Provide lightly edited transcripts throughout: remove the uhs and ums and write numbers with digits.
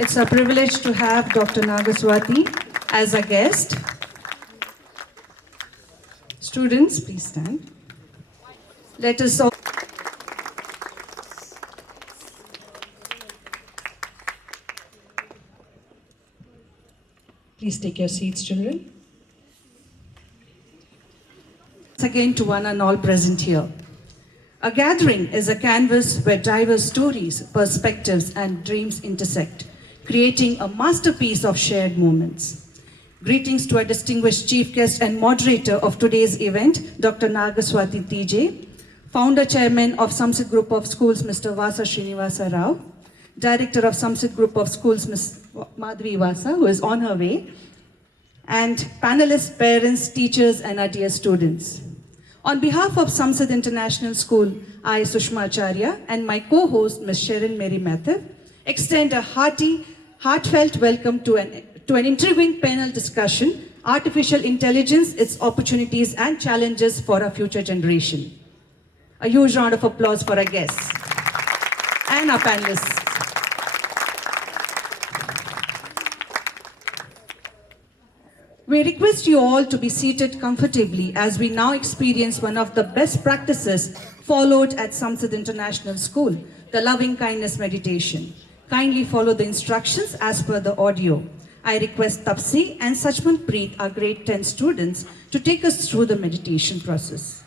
It's a privilege to have Dr. Naga Swathi as a guest. Students, please stand. Let us all. Please take your seats, children. Once again to one and all present here. A gathering is a canvas where diverse stories, perspectives, and dreams intersect, creating a masterpiece of shared moments. Greetings to our distinguished chief guest and moderator of today's event, Dr. Naga Swathi T.J, founder chairman of Samsidh Group of Schools, Mr. Vasa Srinivasa Rao, director of Samsidh Group of Schools, Ms. Madhvi Vasa, who is on her way, and panelists, parents, teachers, and our dear students. On behalf of Samsidh International School, I, Sushma Acharya, and my co-host, Ms. Sharon Mary Matthew, extend a heartfelt welcome to an intriguing panel discussion, Artificial Intelligence, its opportunities and challenges for our future generation. A huge round of applause for our guests and our panelists. We request you all to be seated comfortably as we now experience one of the best practices followed at Samsidh International School, the loving kindness meditation. Kindly follow the instructions as per the audio. I request Tapsi and Sachman Preet, our grade 10 students, to take us through the meditation process.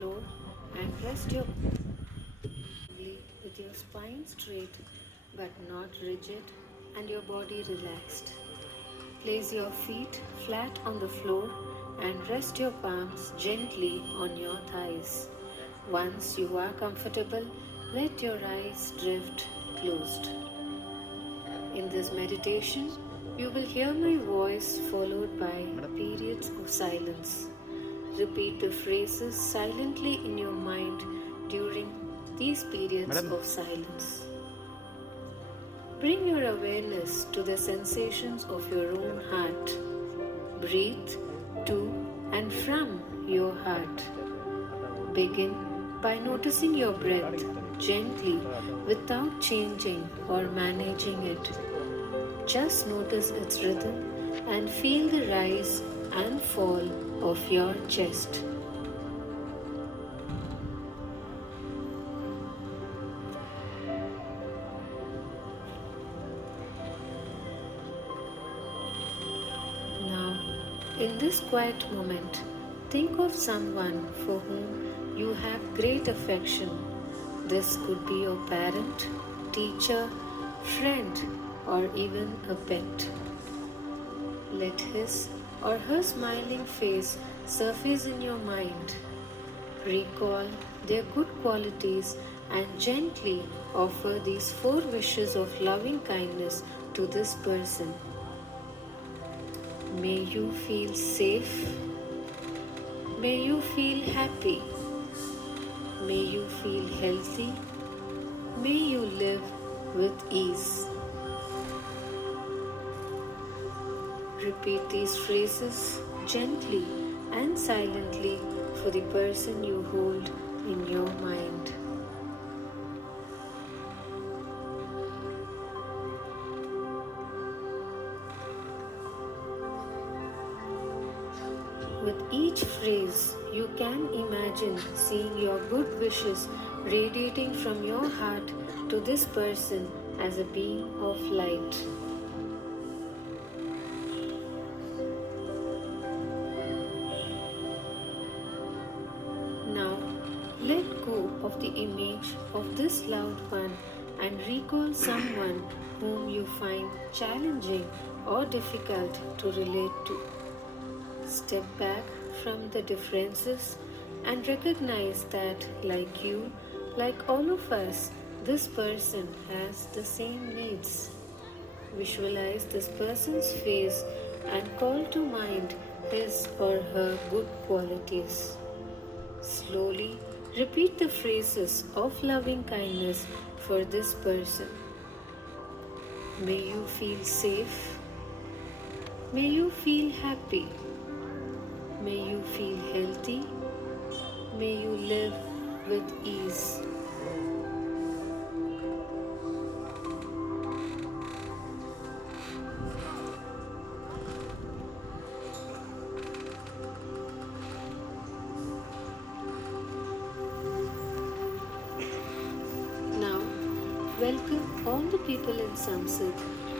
And rest your with your spine straight but not rigid and your body relaxed. Place your feet flat on the floor and rest your palms gently on your thighs. Once you are comfortable, let your eyes drift closed. In this meditation, you will hear my voice followed by periods of silence. Repeat the phrases silently in your mind during these periods of silence. Bring your awareness to the sensations of your own heart. Breathe to and from your heart. Begin by noticing your breath gently without changing or managing it. Just notice its rhythm and feel the rise and fall of your chest. Now, in this quiet moment, think of someone for whom you have great affection. This could be your parent, teacher, friend, or even a pet. Let his or her smiling face surface in your mind. Recall their good qualities and gently offer these 4 wishes of loving kindness to this person. May you feel safe. May you feel happy. May you feel healthy. May you live with ease. Repeat these phrases gently and silently for the person you hold in your mind. With each phrase, you can imagine seeing your good wishes radiating from your heart to this person as a beam of light. Now, let go of the image of this loved one and recall someone whom you find challenging or difficult to relate to. Step back from the differences and recognize that, like you, like all of us, this person has the same needs. Visualize this person's face and call to mind his or her good qualities. Slowly repeat the phrases of loving kindness for this person. May you feel safe. May you feel happy. May you feel healthy. May you live with ease. Welcome all the people in Samsidh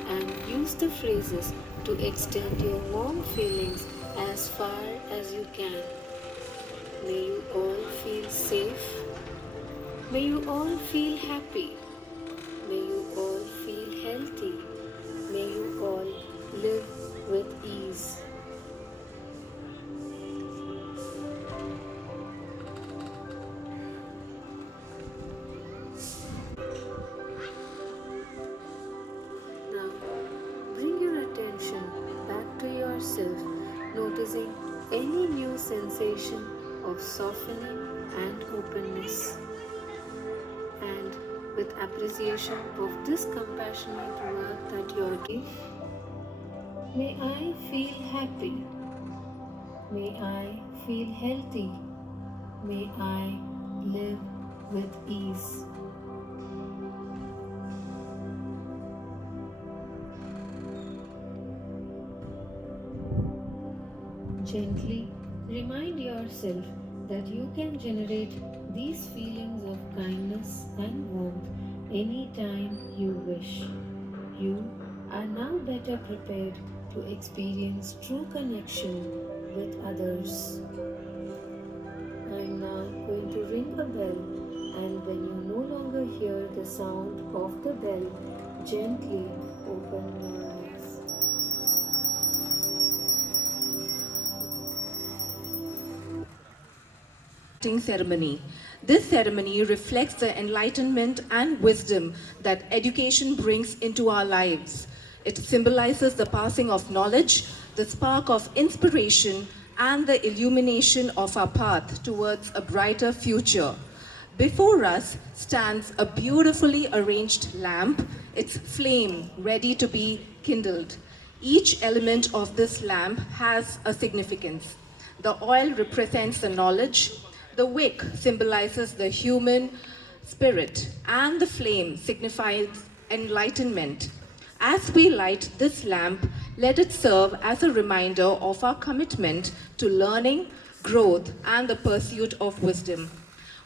and use the phrases to extend your warm feelings as far as you can. May you all feel safe. May you all feel happy. May you all feel healthy. May you all live with ease. Now, bring your attention back to yourself, noticing any new sensation of softening and openness. And with appreciation of this compassionate work that you are doing, may I feel happy. May I feel healthy. May I live with ease. Gently remind yourself that you can generate these feelings of kindness and warmth anytime you wish. You are now better prepared to experience true connection with others. I am now going to ring a bell, and when you no longer hear the sound of the bell, gently open your eyes. Ceremony. This ceremony reflects the enlightenment and wisdom that education brings into our lives. It symbolizes the passing of knowledge, the spark of inspiration, and the illumination of our path towards a brighter future. Before us stands a beautifully arranged lamp, its flame ready to be kindled. Each element of this lamp has a significance. The oil represents the knowledge, the wick symbolizes the human spirit, and the flame signifies enlightenment. As we light this lamp, let it serve as a reminder of our commitment to learning, growth, and the pursuit of wisdom.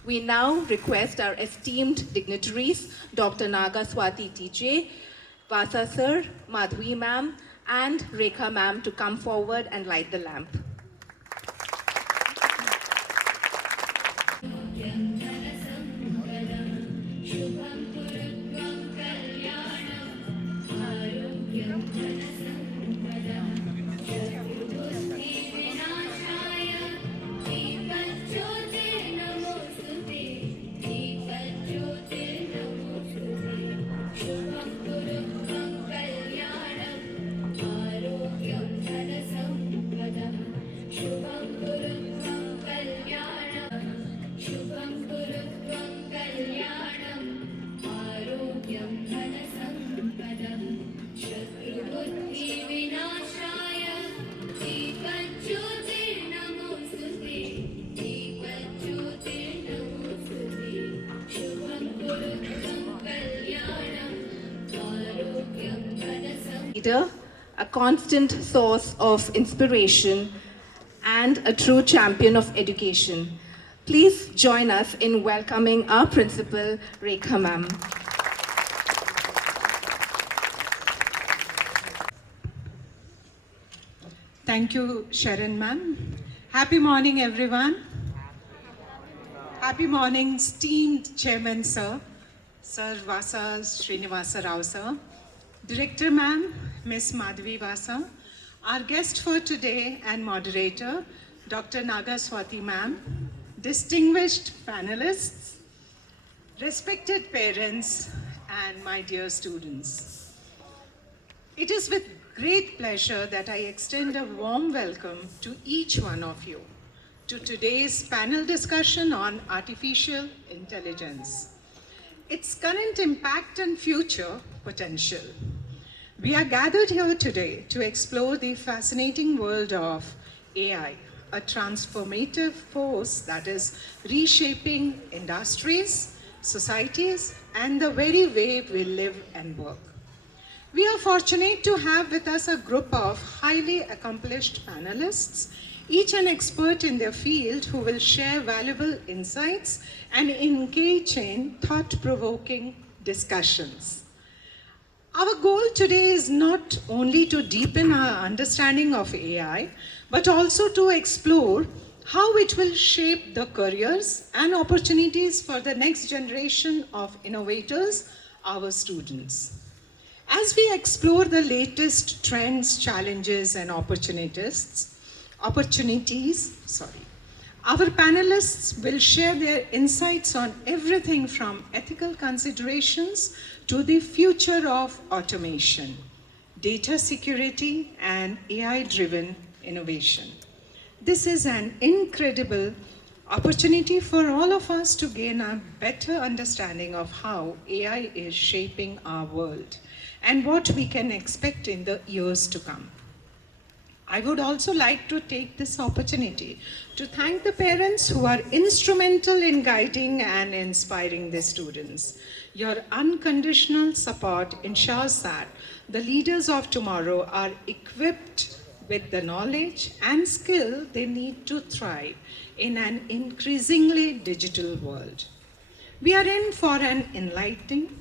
We now request our esteemed dignitaries, Dr. Naga Swathi T.J, Vasa Sir, Madhvi Ma'am, and Rekha Ma'am to come forward and light the lamp. Leader, a constant source of inspiration, and a true champion of education. Please join us in welcoming our principal, Rekha Ma'am. Thank you, Sharon Ma'am. Happy morning, everyone. Happy morning, esteemed Chairman Sir, Sir Vasa Srinivasa Rao Sir, Director Ma'am, Miss Madhvi Vasa, our guest for today and moderator, Dr. Naga Swathi Ma'am, distinguished panelists, respected parents, and my dear students. It is with great pleasure that I extend a warm welcome to each one of you to today's panel discussion on artificial intelligence, its current impact and future potential. We are gathered here today to explore the fascinating world of AI, a transformative force that is reshaping industries, societies, and the very way we live and work. We are fortunate to have with us a group of highly accomplished panelists, each an expert in their field, who will share valuable insights and engage in thought-provoking discussions. Our goal today is not only to deepen our understanding of AI, but also to explore how it will shape the careers and opportunities for the next generation of innovators, our students. As we explore the latest trends, challenges, and opportunities, our panelists will share their insights on everything from ethical considerations to the future of automation, data security, and AI-driven innovation. This is an incredible opportunity for all of us to gain a better understanding of how AI is shaping our world and what we can expect in the years to come. I would also like to take this opportunity to thank the parents who are instrumental in guiding and inspiring the students. Your unconditional support ensures that the leaders of tomorrow are equipped with the knowledge and skill they need to thrive in an increasingly digital world. We are in for an enlightening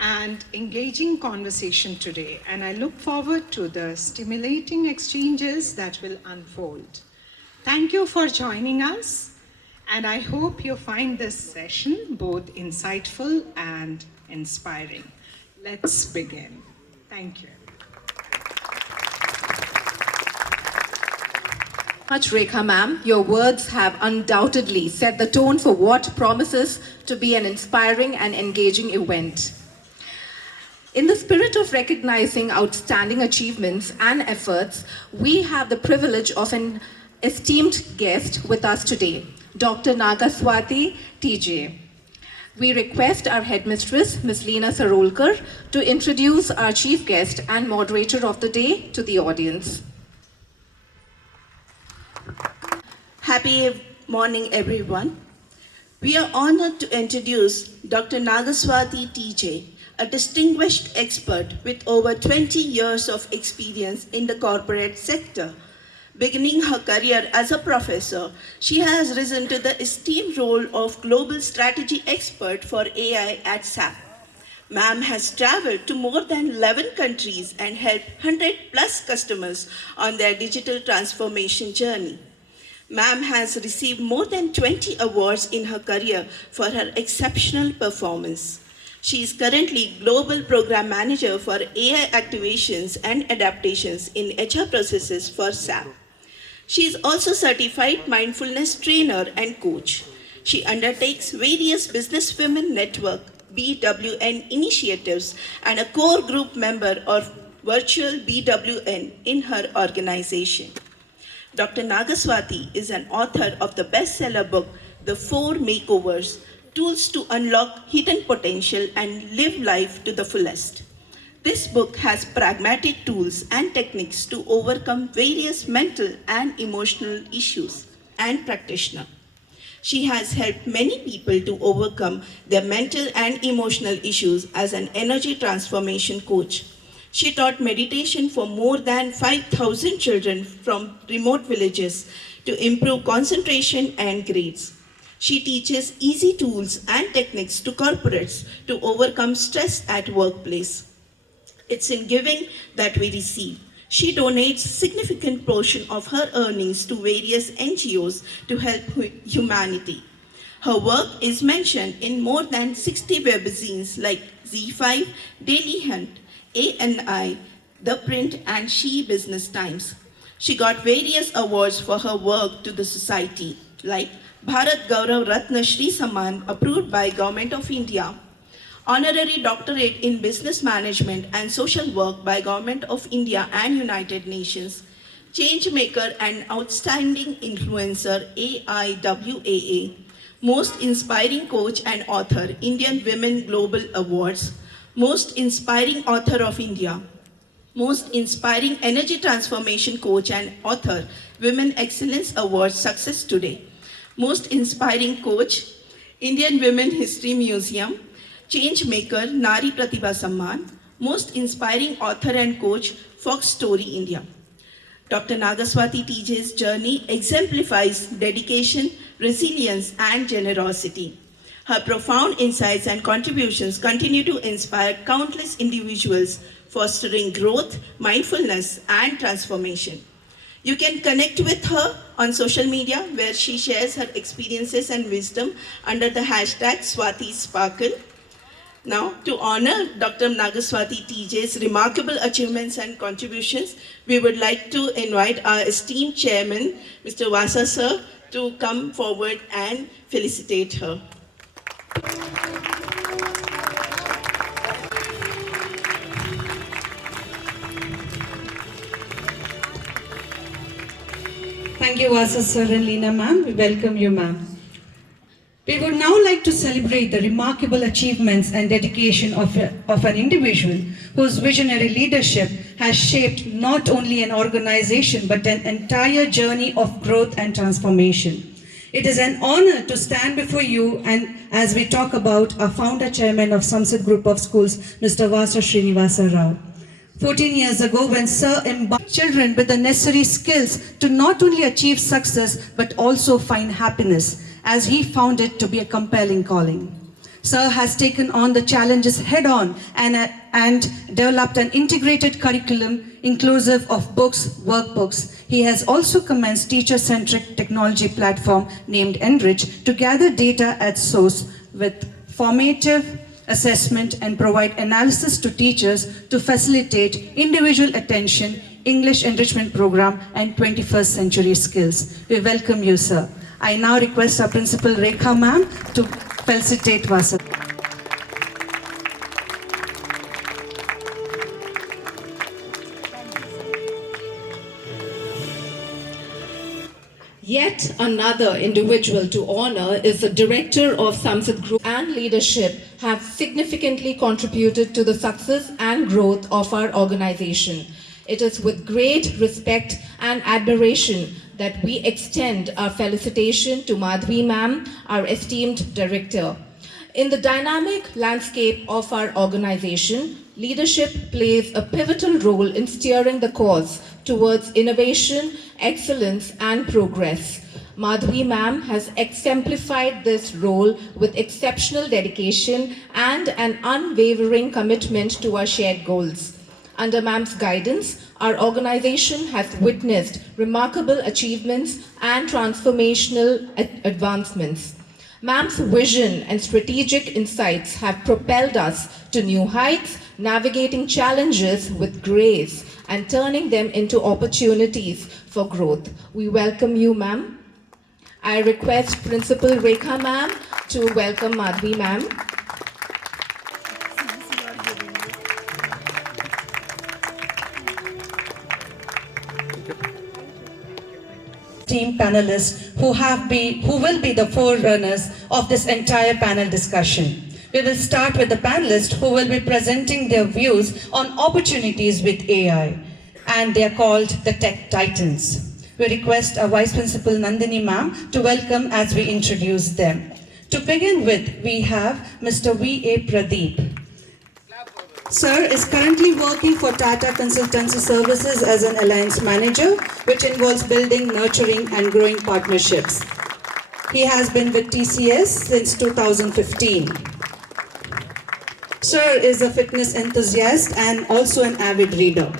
and engaging conversation today, and I look forward to the stimulating exchanges that will unfold. Thank you for joining us, and I hope you find this session both insightful and inspiring. Let's begin. Thank you. Much, Rekha ma'am. Your words have undoubtedly set the tone for what promises to be an inspiring and engaging event. In the spirit of recognizing outstanding achievements and efforts, we have the privilege of an esteemed guest with us today, Dr. Naga Swathi T.J. We request our headmistress, Ms. Leena Sarolkar, to introduce our chief guest and moderator of the day to the audience. Happy morning, everyone. We are honored to introduce Dr. Naga Swathi T.J., a distinguished expert with over 20 years of experience in the corporate sector. Beginning her career as a professor, she has risen to the esteemed role of global strategy expert for AI at SAP. Ma'am has traveled to more than 11 countries and helped 100 plus customers on their digital transformation journey. Ma'am has received more than 20 awards in her career for her exceptional performance. She is currently Global Program Manager for AI Activations and Adaptations in HR Processes for SAP. She is also Certified Mindfulness Trainer and Coach. She undertakes various Business Women Network (BWN) initiatives and a core group member of Virtual BWN in her organization. Dr. Naga Swathi is an author of the bestseller book, The 4 Makeovers, Tools to Unlock Hidden Potential and Live Life to the Fullest. This book has pragmatic tools and techniques to overcome various mental and emotional issues and practitioner. She has helped many people to overcome their mental and emotional issues as an energy transformation coach. She taught meditation for more than 5,000 children from remote villages to improve concentration and grades. She teaches easy tools and techniques to corporates to overcome stress at workplace. It's in giving that we receive. She donates significant portion of her earnings to various NGOs to help humanity. Her work is mentioned in more than 60 webzines like Z5, Daily Hunt, ANI, The Print, and She Business Times. She got various awards for her work to the society, like Bharat Gaurav Ratna Shri Samman, approved by Government of India, Honorary Doctorate in Business Management and Social Work by Government of India and United Nations, Changemaker and Outstanding Influencer AIWAA, Most Inspiring Coach and Author, Indian Women Global Awards, Most Inspiring Author of India, Most Inspiring Energy Transformation Coach and Author, Women Excellence Awards Success Today, Most Inspiring Coach, Indian Women History Museum, Changemaker, Nari Pratibha Samman, Most Inspiring Author and Coach, Fox Story India. Dr. Naga Swathi T.J.'s journey exemplifies dedication, resilience, and generosity. Her profound insights and contributions continue to inspire countless individuals, fostering growth, mindfulness, and transformation. You can connect with her on social media, where she shares her experiences and wisdom under the hashtag #SwatiSparkle. Now, to honor Dr. Naga Swathi T.J's remarkable achievements and contributions, we would like to invite our esteemed chairman, Mr. Vasa sir, to come forward and felicitate her. Thank you, Vasa sir and Leena ma'am. We welcome you, ma'am. We would now like to celebrate the remarkable achievements and dedication of an individual whose visionary leadership has shaped not only an organization but an entire journey of growth and transformation. It is an honor to stand before you and as we talk about our founder chairman of Samsidh Group of Schools, Mr. Vasa Srinivasa Rao. 14 years ago, when Sir embarked children with the necessary skills to not only achieve success but also find happiness, as he found it to be a compelling calling. Sir has taken on the challenges head-on and developed an integrated curriculum inclusive of books, workbooks. He has also commenced teacher-centric technology platform named Enrich to gather data at source with formative assessment and provide analysis to teachers to facilitate individual attention, English enrichment program, and 21st century skills. We welcome you, sir. I now request our Principal Rekha ma'am to felicitate Vasa. Yet another individual to honor is the director of Samsidh Group and leadership have significantly contributed to the success and growth of our organization. It is with great respect and admiration that we extend our felicitation to Madhvi ma'am, our esteemed director. In the dynamic landscape of our organization, leadership plays a pivotal role in steering the course towards innovation, excellence, and progress. Madhvi ma'am has exemplified this role with exceptional dedication and an unwavering commitment to our shared goals. Under ma'am's guidance, our organization has witnessed remarkable achievements and transformational advancements. Ma'am's vision and strategic insights have propelled us to new heights, navigating challenges with grace and turning them into opportunities for growth. We welcome you, ma'am. I request Principal Rekha ma'am to welcome Madhvi ma'am. Team panelists who will be the forerunners of this entire panel discussion. We will start with the panelists who will be presenting their views on opportunities with AI, and they are called the Tech Titans. We request our Vice Principal Nandini ma'am to welcome as we introduce them. To begin with, we have Mr. V.A. Pradeep. Sir is currently working for Tata Consultancy Services as an Alliance Manager, which involves building, nurturing, and growing partnerships. He has been with TCS since 2015. Sir is a fitness enthusiast and also an avid reader.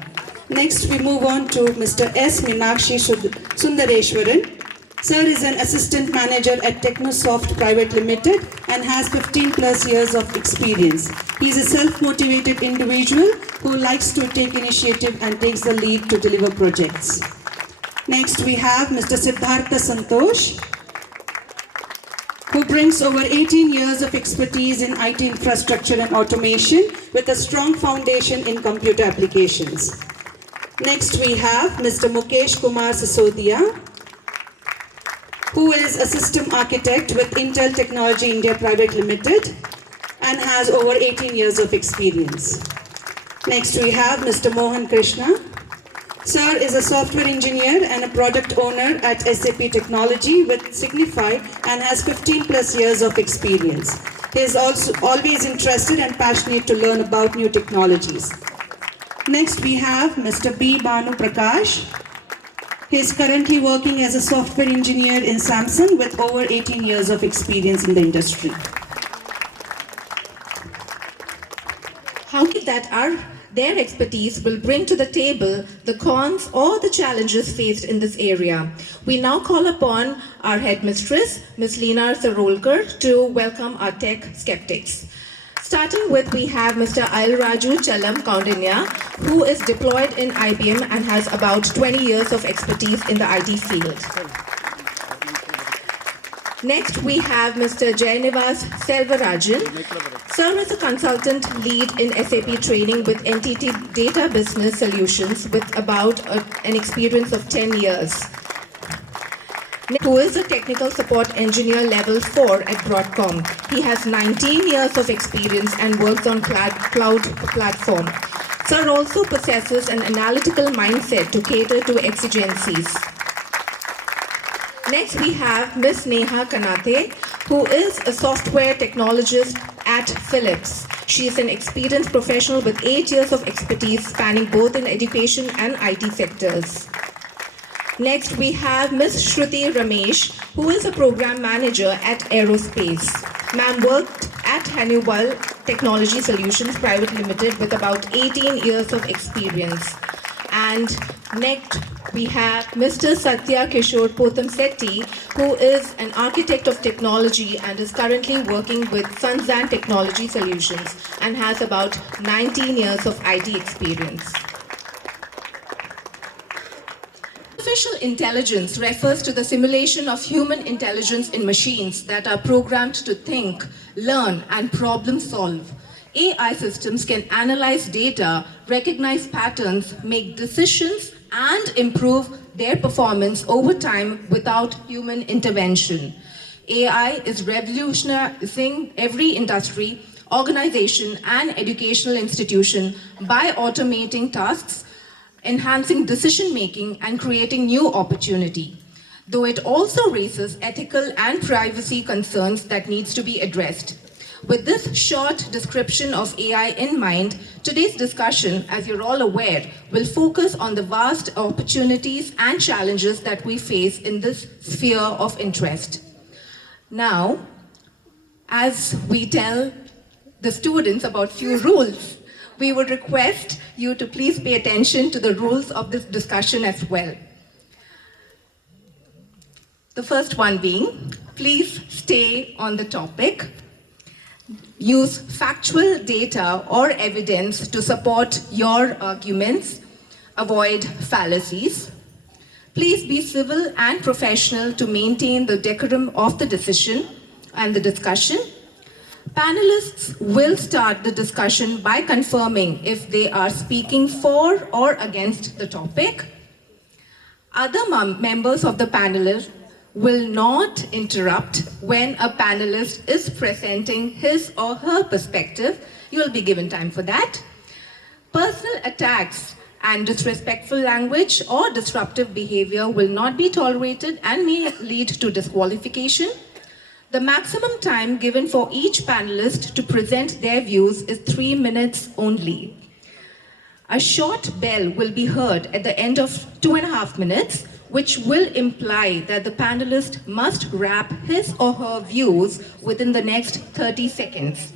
Next, we move on to Mr. S. Meenakshi Sundareshwaran. Sir is an assistant manager at Technosoft Private Limited and has 15 plus years of experience. He is a self-motivated individual who likes to take initiative and takes the lead to deliver projects. Next, we have Mr. Siddhartha Santosh, who brings over 18 years of expertise in IT infrastructure and automation with a strong foundation in computer applications. Next, we have Mr. Mukesh Kumar Sisodia, who is a system architect with Intel Technology India Private Limited and has over 18 years of experience. Next, we have Mr. Mohan Krishna. Sir is a software engineer and a product owner at SAP Technology with Signify and has 15 plus years of experience. He is also always interested and passionate to learn about new technologies. Next, we have Mr. B. Banu Prakash. He is currently working as a software engineer in Samsung with over 18 years of experience in the industry. how that their expertise will bring to the table the cons or the challenges faced in this area. We now call upon our headmistress, Ms. Leena Sarolkar, to welcome our tech skeptics. Starting with, we have Mr. Ailraju Chalam Kaundinya, who is deployed in IBM and has about 20 years of expertise in the IT field. Next, we have Mr. Jayanivas Selvarajan. Sir is a consultant lead in SAP training with NTT Data Business Solutions with about an experience of 10 years. Who is a technical support engineer level 4 at Broadcom. He has 19 years of experience and works on cloud platform. Sir also possesses an analytical mindset to cater to exigencies. Next, we have Ms. Neha Kanate, who is a software technologist at Philips. She is an experienced professional with 8 years of expertise spanning both in education and IT sectors. Next, we have Ms. Shruti Ramesh, who is a program manager at Aerospace. Ma'am worked at Honeywell Technology Solutions Private Limited with about 18 years of experience. And next, we have Mr. Satya Kishore Pothamsetti, who is an architect of technology and is currently working with Sunzan Technology Solutions and has about 19 years of IT experience. Artificial intelligence refers to the simulation of human intelligence in machines that are programmed to think, learn, and problem solve. AI systems can analyze data, recognize patterns, make decisions, and improve their performance over time without human intervention. AI is revolutionizing every industry, organization, and educational institution by automating tasks, enhancing decision-making, and creating new opportunity. Though it also raises ethical and privacy concerns that needs to be addressed. With this short description of AI in mind, today's discussion, as you're all aware, will focus on the vast opportunities and challenges that we face in this sphere of interest. Now, as we tell the students about few rules, we would request you to please pay attention to the rules of this discussion as well. The first one being, please stay on the topic. Use factual data or evidence to support your arguments. Avoid fallacies. Please be civil and professional to maintain the decorum of the decision and the discussion. Panelists will start the discussion by confirming if they are speaking for or against the topic. Other members of the panel will not interrupt when a panelist is presenting his or her perspective. You will be given time for that. Personal attacks and disrespectful language or disruptive behavior will not be tolerated and may lead to disqualification. The maximum time given for each panelist to present their views is 3 minutes only. A short bell will be heard at the end of 2.5 minutes, which will imply that the panelist must wrap his or her views within the next 30 seconds.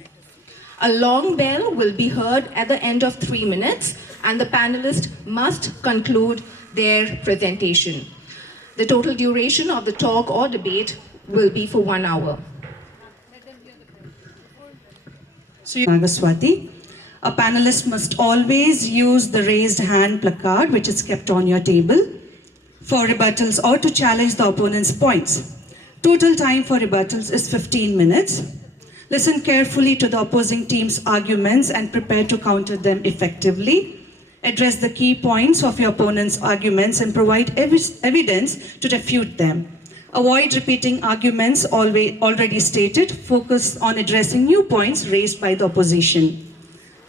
A long bell will be heard at the end of 3 minutes, and the panelist must conclude their presentation. The total duration of the talk or debate will be for 1 hour. So, Naga Swathi, a panelist must always use the raised hand placard, which is kept on your table, for rebuttals or to challenge the opponent's points. Total time for rebuttals is 15 minutes. Listen carefully to the opposing team's arguments and prepare to counter them effectively. Address the key points of your opponent's arguments and provide evidence to refute them. Avoid repeating arguments already stated. Focus on addressing new points raised by the opposition.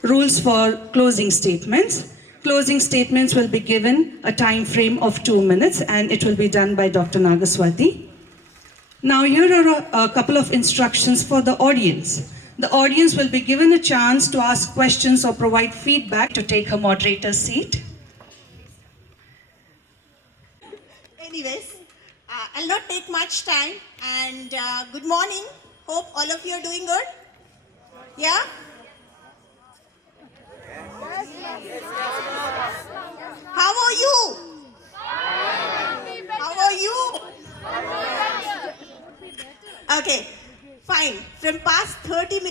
Rules for closing statements. Closing statements will be given a time frame of 2 minutes and it will be done by Dr. Naga Swathi. Now here are a couple of instructions for the audience. The audience will be given a chance to ask questions or provide feedback to take her moderator's seat. Anyways, I'll not take much time and good morning. Hope all of you are doing good. Yeah?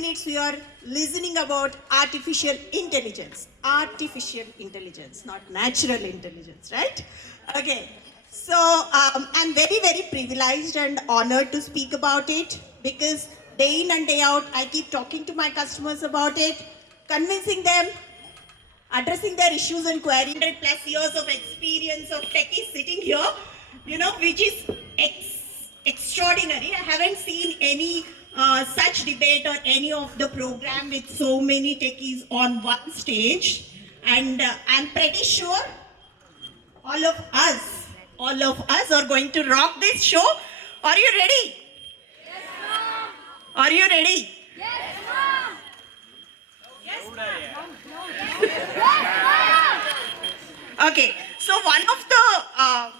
minutes we are listening about artificial intelligence. Artificial intelligence, not natural intelligence, right? Okay. So I'm very, very privileged and honored to speak about it because day in and day out, I keep talking to my customers about it, convincing them, addressing their issues and queries. 100 plus years of experience of techies sitting here, which is extraordinary. I haven't seen any such debate or any of the program with so many techies on one stage. And I'm pretty sure all of us are going to rock this show. Are you ready? Yes, ma'am. Are you ready? Yes, ma'am. Yes, ma'am. Okay, so one of the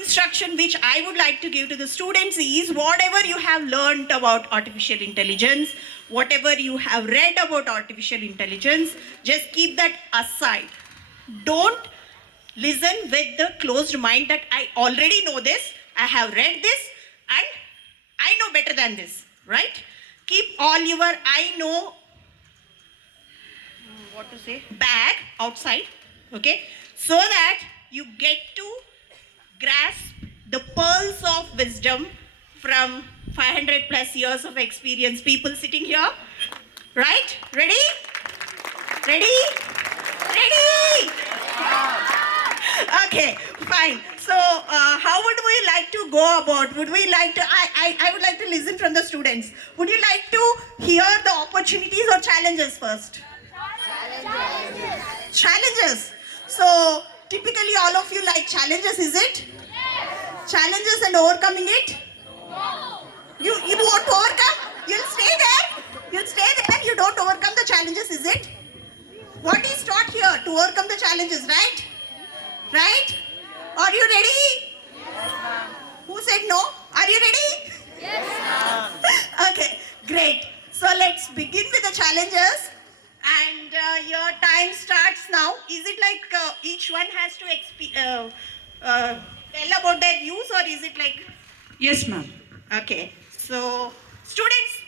instruction which I would like to give to the students is whatever you have learned about artificial intelligence, whatever you have read about artificial intelligence, just keep that aside. Don't listen with the closed mind that I already know this, I have read this, and I know better than this, right? Keep all your I know, bag outside, okay? So that you get to grasp the pearls of wisdom from 500 plus years of experience, people sitting here, right? Ready? Ready? Ready? Okay, fine. So how would we like to go about? Would we like to, I would like to listen from the students. Would you like to hear the opportunities or challenges first? Challenges. So typically all of you like challenges, is it? Yes. Challenges and overcoming it? No. You won't overcome? You'll stay there? You'll stay there? You don't overcome the challenges, is it? What is taught here? To overcome the challenges, right? Right? Are you ready? Yes, ma'am. Who said no? Are you ready? Yes, ma'am. Okay, great. So let's begin with the challenges. And your time starts now. Is it like each one has to tell about their views, or is it like? Yes, ma'am. Okay. So, students.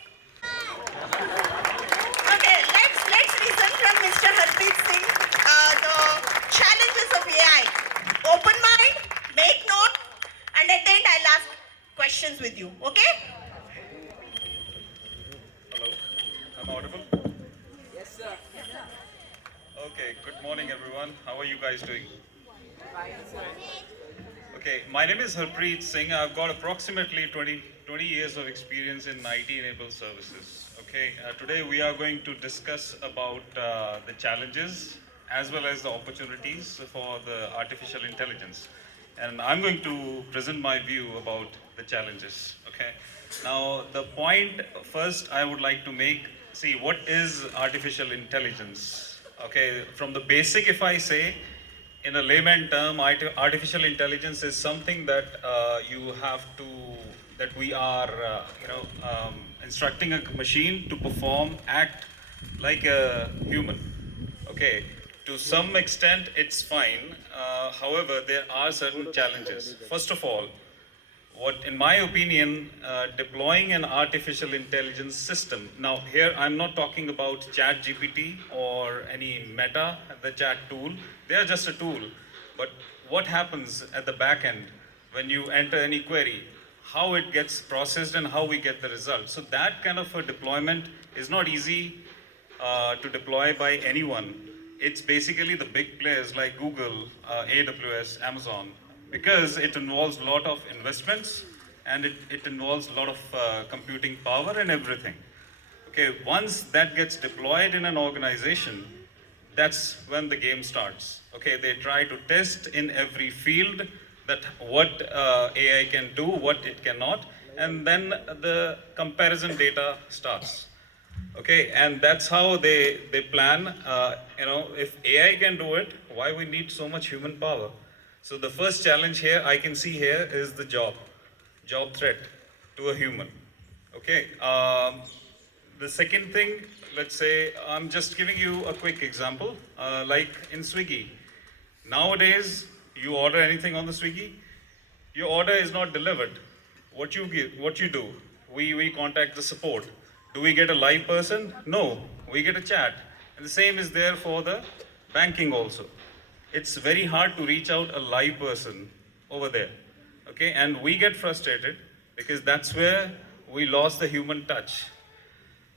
Okay, let's listen from Mr. Harpreet Singh. The challenges of AI. Open mind, make note, and at the end I'll ask questions with you. Okay? Hello, I'm audible? Okay, good morning everyone. How are you guys doing? Okay, my name is Harpreet Singh. I've got approximately 20 years of experience in IT-enabled services. Okay, today we are going to discuss about the challenges as well as the opportunities for the artificial intelligence. And I'm going to present my view about the challenges. Okay, now the point first I would like to make, see what is artificial intelligence. Okay, from the basic, if I say, in a layman term, artificial intelligence is something that that we are, instructing a machine to perform, act like a human. Okay, to some extent it's fine. However, there are certain challenges. First of all, in my opinion, deploying an artificial intelligence system. Now here I'm not talking about ChatGPT or any Meta, the chat tool. They are just a tool. But what happens at the back end when you enter any query, how it gets processed and how we get the result. So that kind of a deployment is not easy to deploy by anyone. It's basically the big players like Google, AWS, Amazon, because it involves a lot of investments and it involves a lot of computing power and everything. Okay, once that gets deployed in an organization, that's when the game starts. Okay, they try to test in every field that what AI can do, what it cannot, and then the comparison data starts. Okay, and that's how they plan, if AI can do it, why we need so much human power? So the first challenge here I can see here is the job threat to a human. Okay, the second thing, let's say, I'm just giving you a quick example, like in Swiggy. Nowadays, you order anything on the Swiggy, your order is not delivered. What you do, we contact the support. Do we get a live person? No, we get a chat. And the same is there for the banking also. It's very hard to reach out a live person over there. Okay, and we get frustrated because that's where we lost the human touch.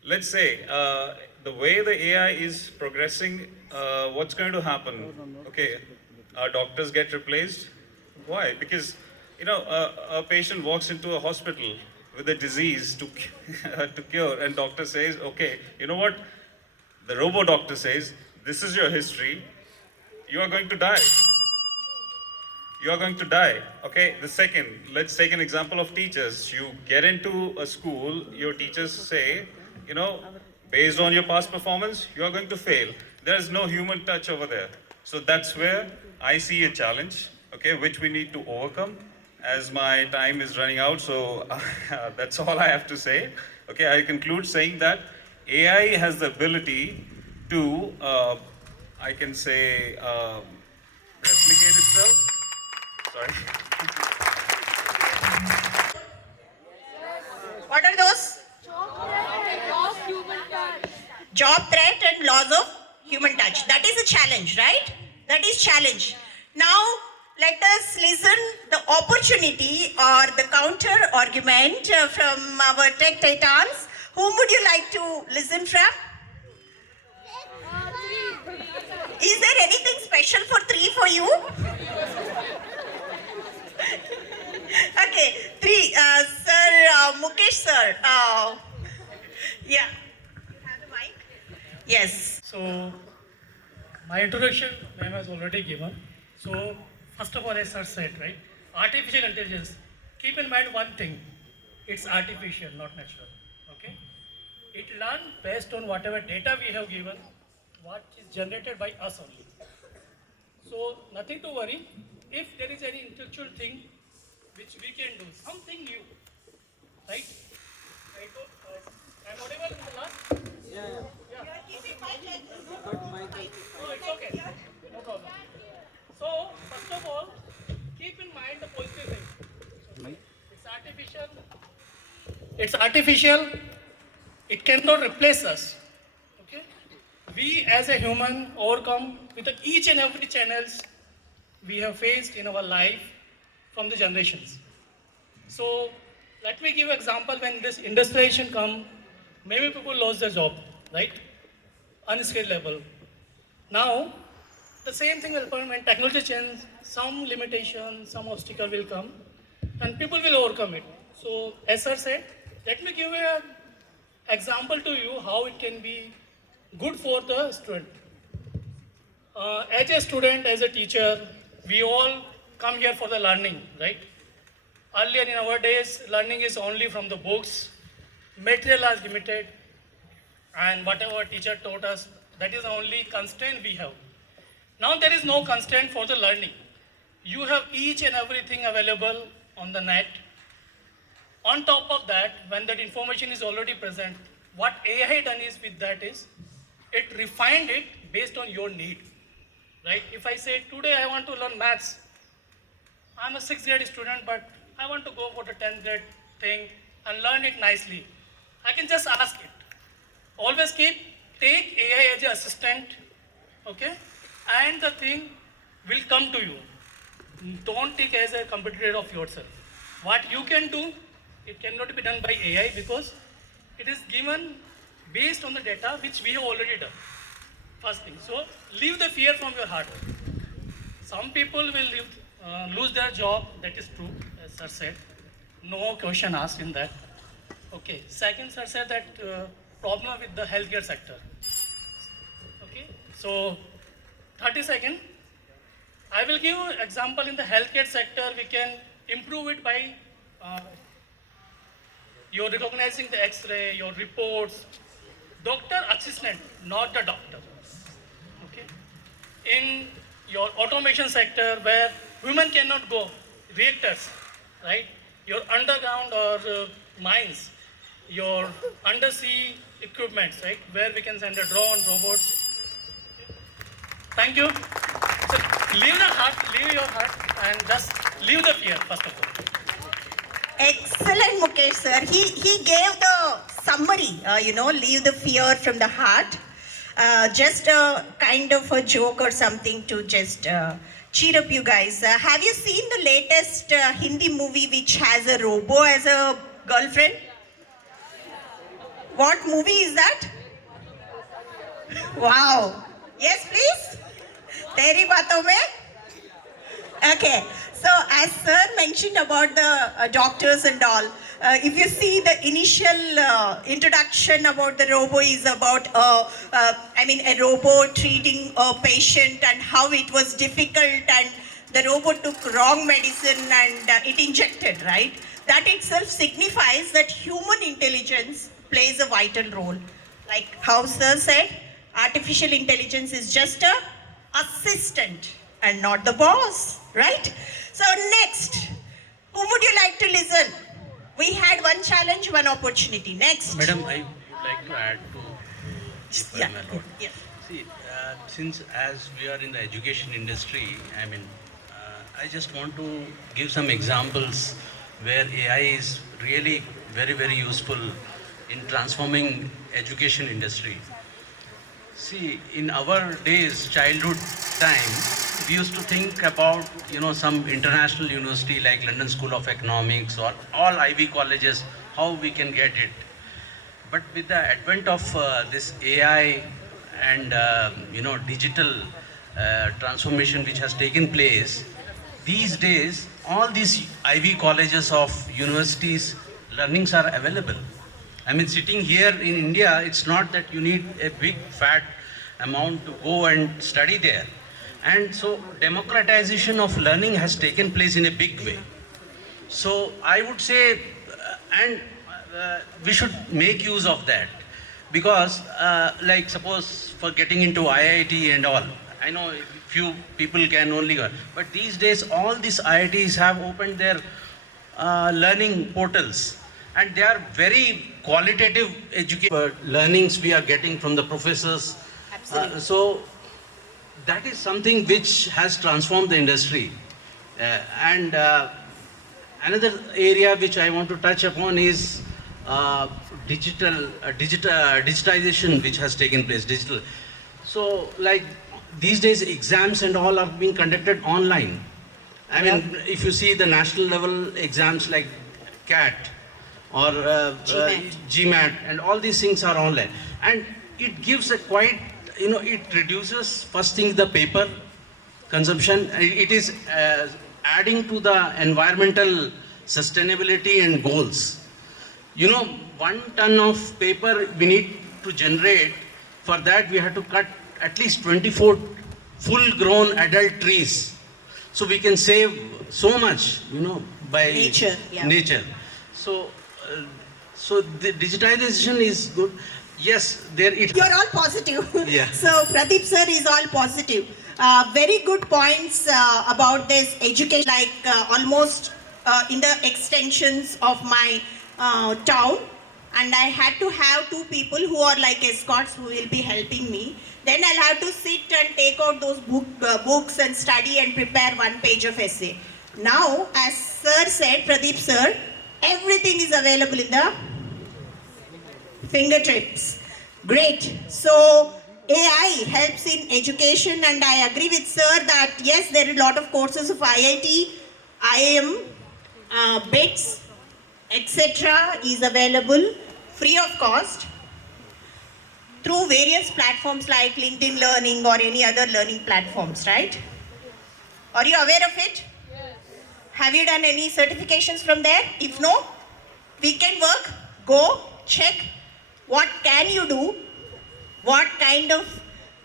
Let's say the way the AI is progressing, what's going to happen? Okay, our doctors get replaced. Why? Because a patient walks into a hospital with a disease to to cure, and doctor says, okay, you know what? The robo doctor says, this is your history. You are going to die. You are going to die. Okay, the second, let's take an example of teachers. You get into a school, your teachers say, based on your past performance, you are going to fail. There is no human touch over there. So that's where I see a challenge, okay, which we need to overcome. As my time is running out, so that's all I have to say. Okay, I conclude saying that AI has the ability to, I can say, replicate itself. Sorry. What are those? Job threat and loss of human touch. That is a challenge, right? That is challenge. Now, let us listen the opportunity or the counter argument from our tech titans. Whom would you like to listen from? Is there anything special for 3 for you? Okay, 3. Sir, Mukesh sir. Yeah. You have the mic? Yes. So, my introduction, ma'am has already given. So, first of all, as sir said, right, artificial intelligence, keep in mind one thing, it's artificial, not natural, okay? It learns based on whatever data we have given, what is generated by us only. So, nothing to worry. If there is any intellectual thing which we can do, something new, right? I'm audible in the last? Yeah. No, it's okay. No problem. So, first of all, keep in mind the positive thing. It's artificial. It cannot replace us. Okay? We as a human overcome with each and every channels we have faced in our life from the generations. So, let me give an example. When this industrialization come, many people lost their job, right? Unskilled level. Now, the same thing will happen when technology change, some limitation, some obstacle will come, and people will overcome it. So, as sir said, let me give an example to you how it can be good for the student. As a student, as a teacher, we all come here for the learning, right? Earlier in our days, learning is only from the books, material is limited, and whatever teacher taught us, that is the only constraint we have. Now there is no constraint for the learning. You have each and everything available on the net. On top of that, when that information is already present, what AI done is with that is, it refined it based on your need, right? If I say, today I want to learn maths, I'm a 6th grade student, but I want to go for the 10th grade thing and learn it nicely. I can just ask it. Always take AI as an assistant, okay? And the thing will come to you. Don't take as a competitor of yourself. What you can do, it cannot be done by AI because it is given based on the data which we have already done. First thing. So leave the fear from your heart. Some people will lose their job. That is true, as sir said. No question asked in that. Okay. Second, sir said that problem with the healthcare sector. Okay. So 30 seconds. I will give example in the healthcare sector. We can improve it by you're recognizing the X-ray, your reports, doctor assistant, not the doctor. Okay. In your automation sector, where women cannot go, reactors, right? Your underground or mines, your undersea equipments, right? Where we can send a drone, robots. Okay. Thank you. So leave your heart, and just leave the fear, first of all. Excellent, Mukesh sir. He gave the summary, leave the fear from the heart. Just a kind of a joke or something to just cheer up you guys. Have you seen the latest Hindi movie which has a robo as a girlfriend? What movie is that? Wow. Yes, please. Teri baaton mein. Okay, so as sir mentioned about the doctors and all, if you see the initial introduction about the robo is about, a robo treating a patient and how it was difficult and the robo took wrong medicine and it injected, right? That itself signifies that human intelligence plays a vital role. Like how sir said, artificial intelligence is just a assistant and not the boss, right? So next, who would you like to listen? We had one challenge, one opportunity. Next. Madam, I would like to add to if I may not. Yeah. See, since as we are in the education industry, I just want to give some examples where AI is really very, very useful in transforming education industry. See, in our days, childhood time, we used to think about, some international university like London School of Economics or all Ivy colleges, how we can get it. But with the advent of this AI and, digital transformation which has taken place, these days, all these Ivy colleges of universities, learnings are available. Sitting here in India, it's not that you need a big fat amount to go and study there. And so democratization of learning has taken place in a big way. So I would say, we should make use of that. Because like suppose for getting into IIT and all, I know few people can only go. But these days, all these IITs have opened their learning portals. And they are very qualitative learnings we are getting from the professors. So that is something which has transformed the industry. Another area which I want to touch upon is digitization which has taken place, digital. So like these days exams and all are being conducted online. If you see the national level exams like CAT, or GMAT, and all these things are online. And it gives a quite, it reduces first thing the paper consumption. It is adding to the environmental sustainability and goals. 1 ton of paper we need to generate. For that we have to cut at least 24 full-grown adult trees. So we can save so much, by nature. So the digitization is good. Yes, You're all positive. Yeah. So Pradeep sir is all positive. Very good points about this education, like almost in the extensions of my town. And I had to have 2 people who are like escorts who will be helping me. Then I'll have to sit and take out those books and study and prepare 1 page of essay. Now, as sir said, Pradeep sir, everything is available in the fingertips. Great. So AI helps in education, and I agree with sir that yes, there are a lot of courses of IIT, IIM, BITS, etc. is available free of cost through various platforms like LinkedIn Learning or any other learning platforms, right? Are you aware of it? Have you done any certifications from there? If no, weekend work, go check what can you do, what kind of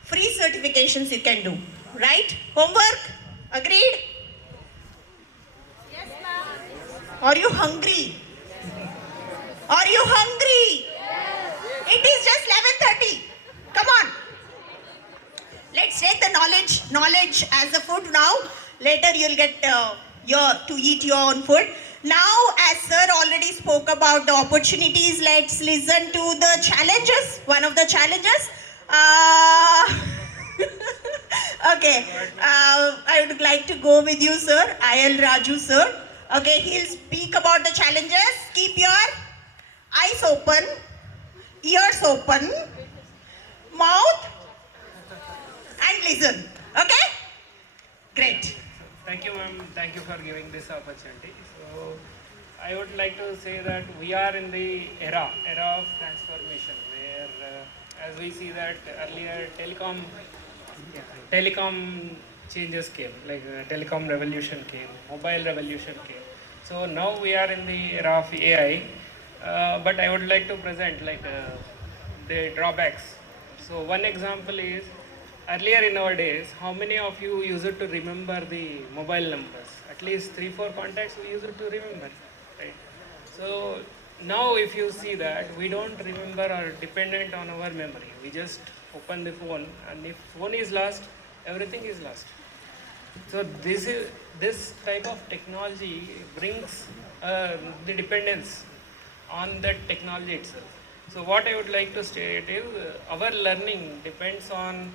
free certifications you can do, right? Homework, agreed? Yes, ma'am. Are you hungry? Are you hungry? Yes. It is just 11:30. Come on. Let's take the knowledge as a food now. Later you'll get to eat your own food. Now, as sir already spoke about the opportunities, let's listen to the challenges. One of the challenges. Okay, I would like to go with you, sir. I.L. Raju, sir. Okay, he'll speak about the challenges. Keep your eyes open ears open, mouth, and listen. Okay? Great. Thank you, ma'am. Thank you for giving this opportunity. So, I would like to say that we are in the era of transformation, where, as we see that earlier, telecom changes came, like telecom revolution came, mobile revolution came. So now we are in the era of AI, but I would like to present the drawbacks. So one example is, earlier in our days, how many of you used to remember the mobile numbers? At least 3-4 contacts we used to remember, right? So now if you see that, we don't remember or dependent on our memory. We just open the phone, and if phone is lost, everything is lost. So this type of technology brings the dependence on that technology itself. So what I would like to state is our learning depends on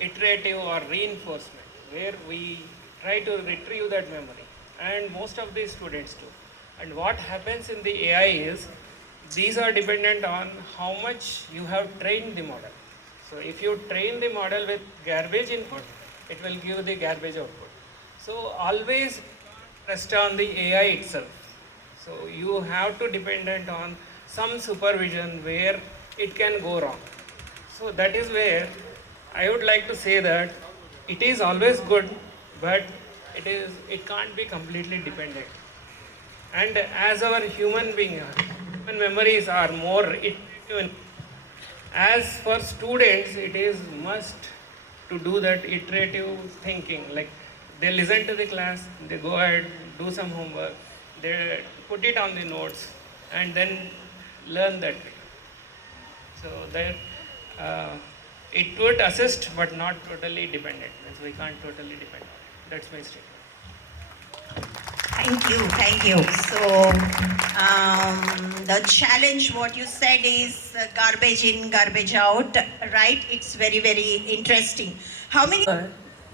iterative or reinforcement, where we try to retrieve that memory, and most of the students do. And what happens in the AI is, these are dependent on how much you have trained the model. So if you train the model with garbage input, it will give the garbage output. So always trust on the AI itself. So you have to dependent on some supervision where it can go wrong. So that is where I would like to say that it is always good, but it can't be completely dependent. And as our human memories are more iterative. As for students, it is must to do that iterative thinking. Like, they listen to the class, they go ahead, do some homework, they put it on the notes, and then learn that. So that it would assist, but not totally dependent. Means we can't totally depend on it. That's my statement. Thank you. So, the challenge, what you said is garbage in, garbage out, right? It's very, very interesting. How many,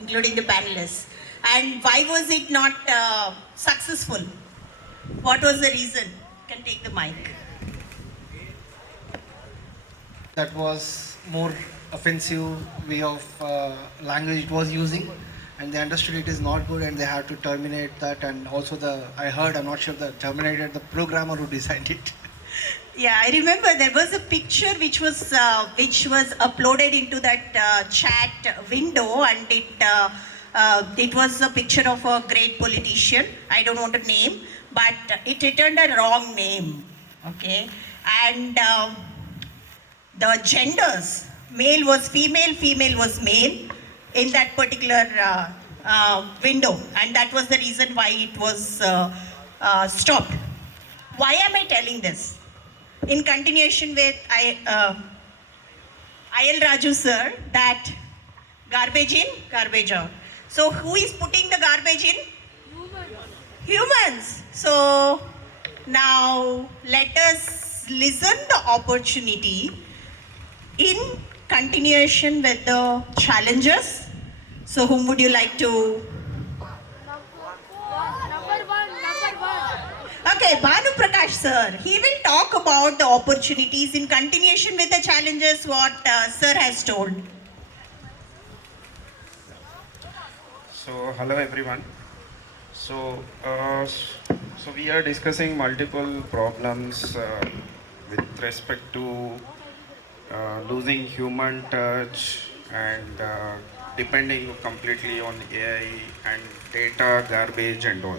including the panelists, and why was it not successful? What was the reason? You can take the mic. That was more offensive way of language it was using, and they understood it is not good, and they had to terminate that. And also I'm not sure, the terminated the programmer who designed it. Yeah, I remember there was a picture which was uploaded into that chat window, and it was a picture of a great politician. I don't want to name, but it returned a wrong name. Okay, and the genders, male was female, female was male in that particular window, and that was the reason why it was stopped. Why am I telling this? In continuation with I.L. Raju sir, that garbage in, garbage out. So who is putting the garbage in? Humans. So now let us listen the opportunity in continuation with the challenges. So whom would you like to? Okay, Bhanu Prakash sir, he will talk about the opportunities in continuation with the challenges what sir has told. So hello everyone. So we are discussing multiple problems with respect to losing human touch and depending completely on AI and data garbage and all.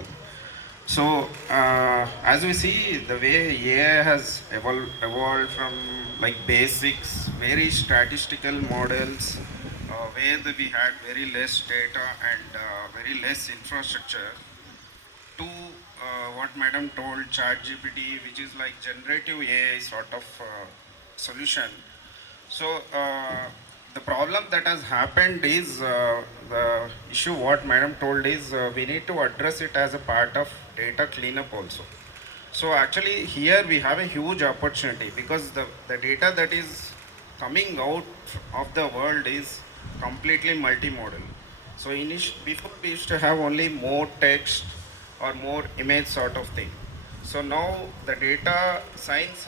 So as we see, the way AI has evolved from like basics, very statistical models, where we had very less data and very less infrastructure, to what Madam told, ChatGPT, which is like generative AI sort of solution. So the problem that has happened is the issue what Madam told is we need to address it as a part of data cleanup also. So actually here we have a huge opportunity, because the data that is coming out of the world is completely multimodal. So before we used to have only more text or more image sort of thing. So now the data science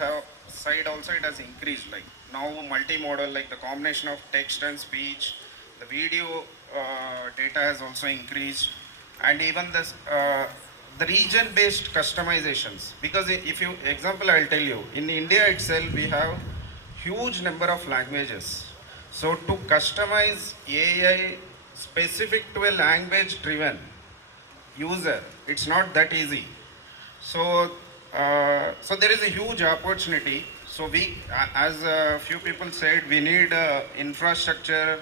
side also it has increased. Like now multimodal, like the combination of text and speech, the video data has also increased, and even this the region-based customizations. Because if you example, I'll tell you, in India itself we have huge number of languages. So to customize AI specific to a language-driven user, it's not that easy. So, so there is a huge opportunity. So we, as a few people said, we need infrastructure,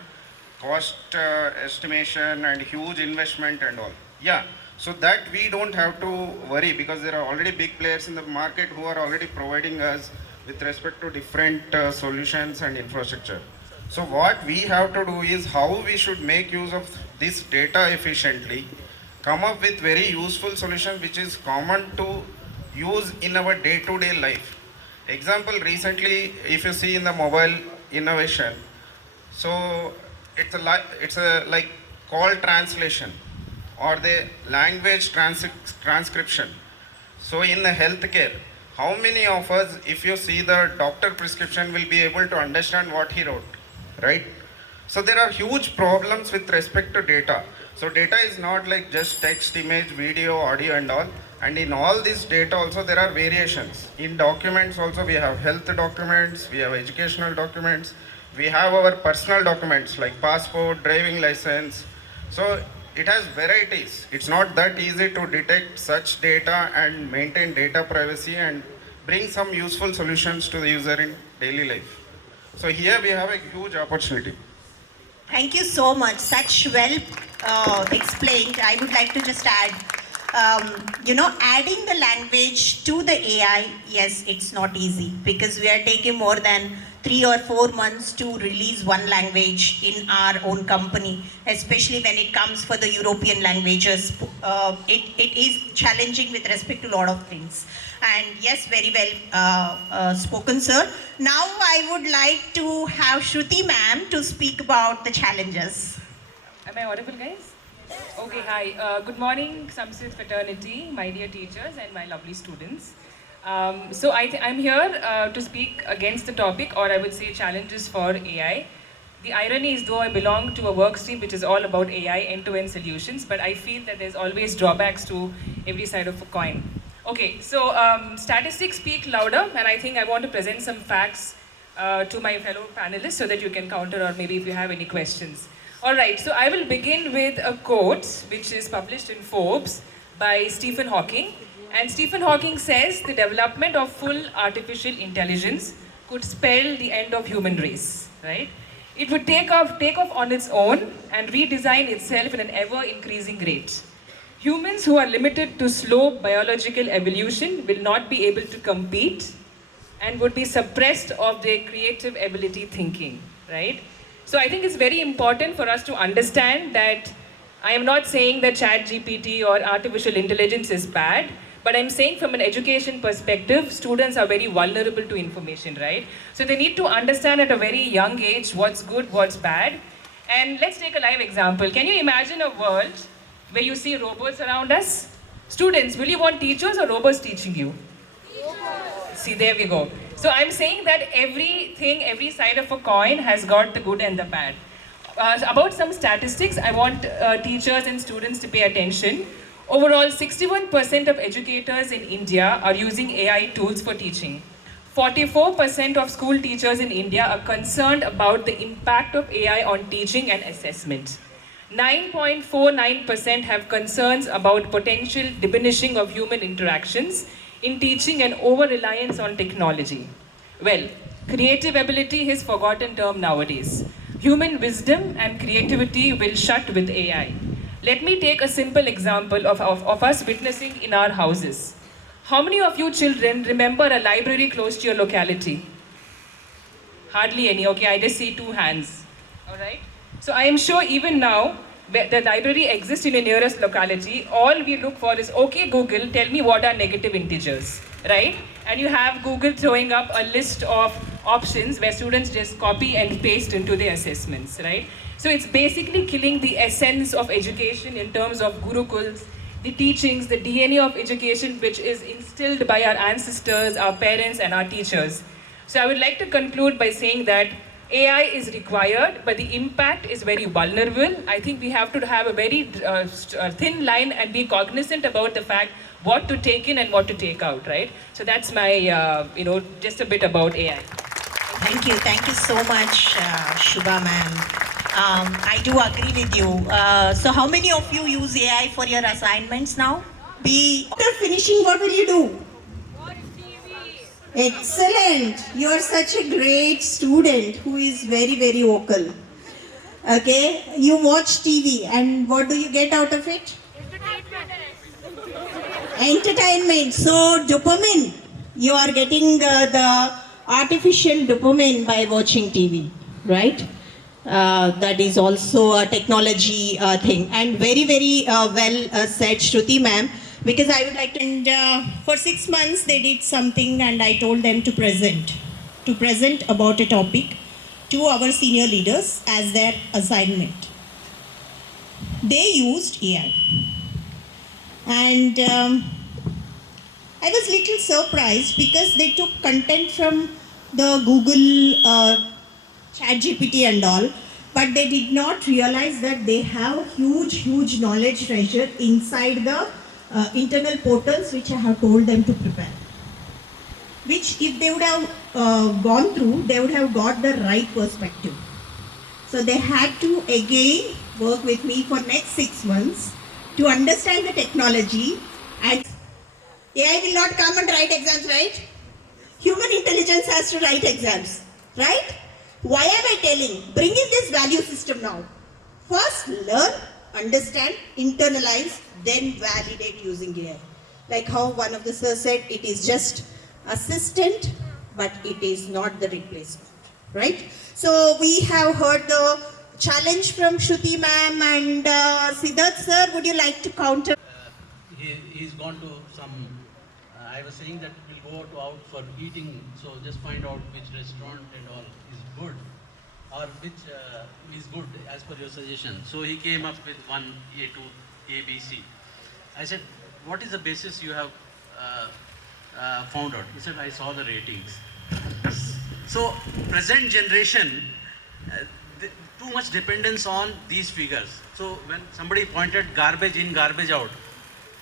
cost estimation, and huge investment and all. Yeah. So that we don't have to worry, because there are already big players in the market who are already providing us with respect to different solutions and infrastructure. So what we have to do is how we should make use of this data efficiently, come up with very useful solution which is common to use in our day-to-day life. Example, recently if you see in the mobile innovation, so it's a like call translation or the language transcription. So in the healthcare, how many of us, if you see the doctor prescription, will be able to understand what he wrote, right? So there are huge problems with respect to data. So data is not like just text, image, video, audio and all. And in all this data also there are variations. In documents also we have health documents, we have educational documents, we have our personal documents like passport, driving license. So it has varieties. It's not that easy to detect such data and maintain data privacy and bring some useful solutions to the user in daily life. So here we have a huge opportunity. Thank you so much. Such well explained. I would like to just add, adding the language to the AI, yes, it's not easy, because we are taking more than 3 or 4 months to release one language in our own company, especially when it comes for the European languages. It is challenging with respect to a lot of things. And yes, very well spoken, sir. Now I would like to have Shruti ma'am to speak about the challenges. Am I audible, guys? Okay, hi. Good morning, Samsidh fraternity, my dear teachers and my lovely students. So I'm here to speak against the topic, or I would say challenges for AI. The irony is, though I belong to a work stream which is all about AI end-to-end solutions, but I feel that there's always drawbacks to every side of a coin. Okay, so statistics speak louder, and I think I want to present some facts to my fellow panelists so that you can counter, or maybe if you have any questions. All right, so I will begin with a quote which is published in Forbes by Stephen Hawking. And Stephen Hawking says the development of full artificial intelligence could spell the end of human race, right? It would take off on its own and redesign itself in an ever-increasing rate. Humans who are limited to slow biological evolution will not be able to compete and would be suppressed of their creative ability thinking, right? So I think it's very important for us to understand that I am not saying that ChatGPT or artificial intelligence is bad, but I'm saying from an education perspective, students are very vulnerable to information, right? So they need to understand at a very young age what's good, what's bad. And let's take a live example. Can you imagine a world where you see robots around us? Students, will you want teachers or robots teaching you? See, there we go. So I'm saying that everything, every side of a coin has got the good and the bad. About some statistics, I want teachers and students to pay attention. Overall, 61% of educators in India are using AI tools for teaching. 44% of school teachers in India are concerned about the impact of AI on teaching and assessment. 9.49% have concerns about potential diminishing of human interactions in teaching and over-reliance on technology. Well, creative ability is a forgotten term nowadays. Human wisdom and creativity will shut with AI. Let me take a simple example of us witnessing in our houses. How many of you children remember a library close to your locality? Hardly any. Okay, I just see 2 hands. All right. So I am sure even now, the library exists in your nearest locality. All we look for is, okay, Google, tell me what are negative integers, right? And you have Google throwing up a list of options where students just copy and paste into their assessments, right? So it's basically killing the essence of education in terms of gurukuls, the teachings, the DNA of education which is instilled by our ancestors, our parents and our teachers. So I would like to conclude by saying that AI is required, but the impact is very vulnerable. I think we have to have a very thin line and be cognizant about the fact what to take in and what to take out, right? So that's my, just a bit about AI. Thank you so much, Shubha ma'am. I do agree with you. So how many of you use AI for your assignments now? After finishing, what will you do? Excellent. You are such a great student who is very, very vocal. Okay, you watch TV and what do you get out of it? Entertainment. So dopamine. You are getting the artificial dopamine by watching TV, right? That is also a technology thing. And very, very well said, Shruti ma'am. Because I would like to, and for 6 months they did something and I told them to present about a topic to our senior leaders as their assignment. They used AI. And I was little surprised because they took content from the Google ChatGPT and all, but they did not realize that they have huge knowledge treasure inside the internal portals which I have told them to prepare. Which if they would have gone through, they would have got the right perspective. So they had to again work with me for next 6 months to understand the technology, and AI will not come and write exams, right? Human intelligence has to write exams, right? Why am I telling? Bring in this value system now. First learn, understand, internalize, then validate using AI. Like how one of the sirs said, it is just assistant, but it is not the replacement, right? So we have heard the challenge from Shruti ma'am and Siddharth sir, would you like to counter? He's gone to some, I was saying that we'll go out for eating, so just find out which restaurant and all is good, or which is good as per your suggestion. So he came up with one A2, ABC. I said, what is the basis you have found out? He said, I saw the ratings. So present generation, too much dependence on these figures. So when somebody pointed garbage in, garbage out,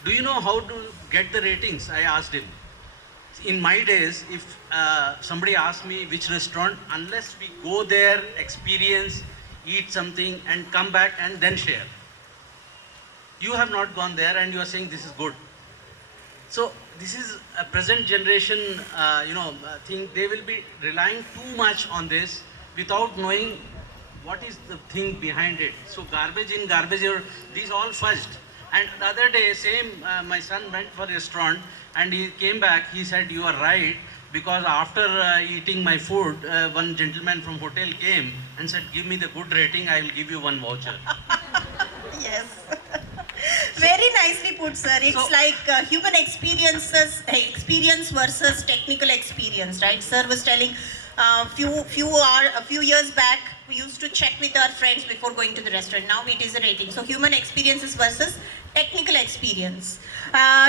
do you know how to get the ratings? I asked him. In my days, if somebody asked me which restaurant, unless we go there, experience, eat something and come back and then share. You have not gone there and you are saying this is good. So this is a present generation, thing. They will be relying too much on this without knowing what is the thing behind it. So garbage in, garbage out, these all fudged. And the other day, my son went for a restaurant and he came back, he said, you are right, because after eating my food, one gentleman from hotel came and said, give me the good rating, I will give you one voucher. Yes. Very nicely put, sir. It's so, like human experience versus technical experience, right? Sir was telling a few years back, we used to check with our friends before going to the restaurant. Now it is a rating. So human experiences versus technical experience.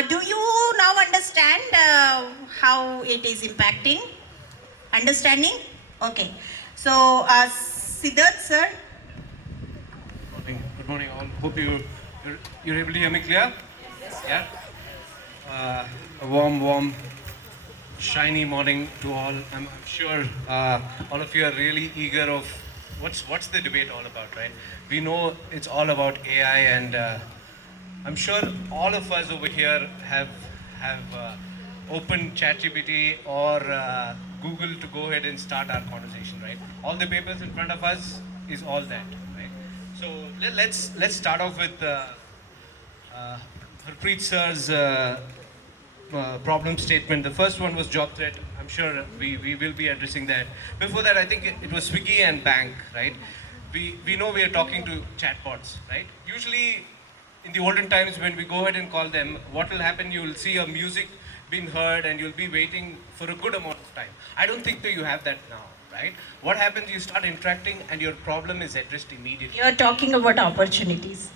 Do you now understand how it is impacting? Understanding? Okay. So Siddharth, sir. Good morning all. Hope you're able to hear me clear? Yes. Yeah. A warm, shiny morning to all. I'm sure all of you are really eager of what's the debate all about, right? We know it's all about AI, and I'm sure all of us over here have opened ChatGPT or Google to go ahead and start our conversation, right? All the papers in front of us is all that, right? So let's start off with Harpreet sir's problem statement. The first one was job threat. I'm sure we will be addressing that. Before that, I think it was Swiggy and bank, right? We know we are talking to chatbots, right? Usually in the olden times when we go ahead and call them, what will happen, you will see a music being heard and you'll be waiting for a good amount of time. I don't think that you have that now, right? What happens, you start interacting and your problem is addressed immediately. You're talking about opportunities.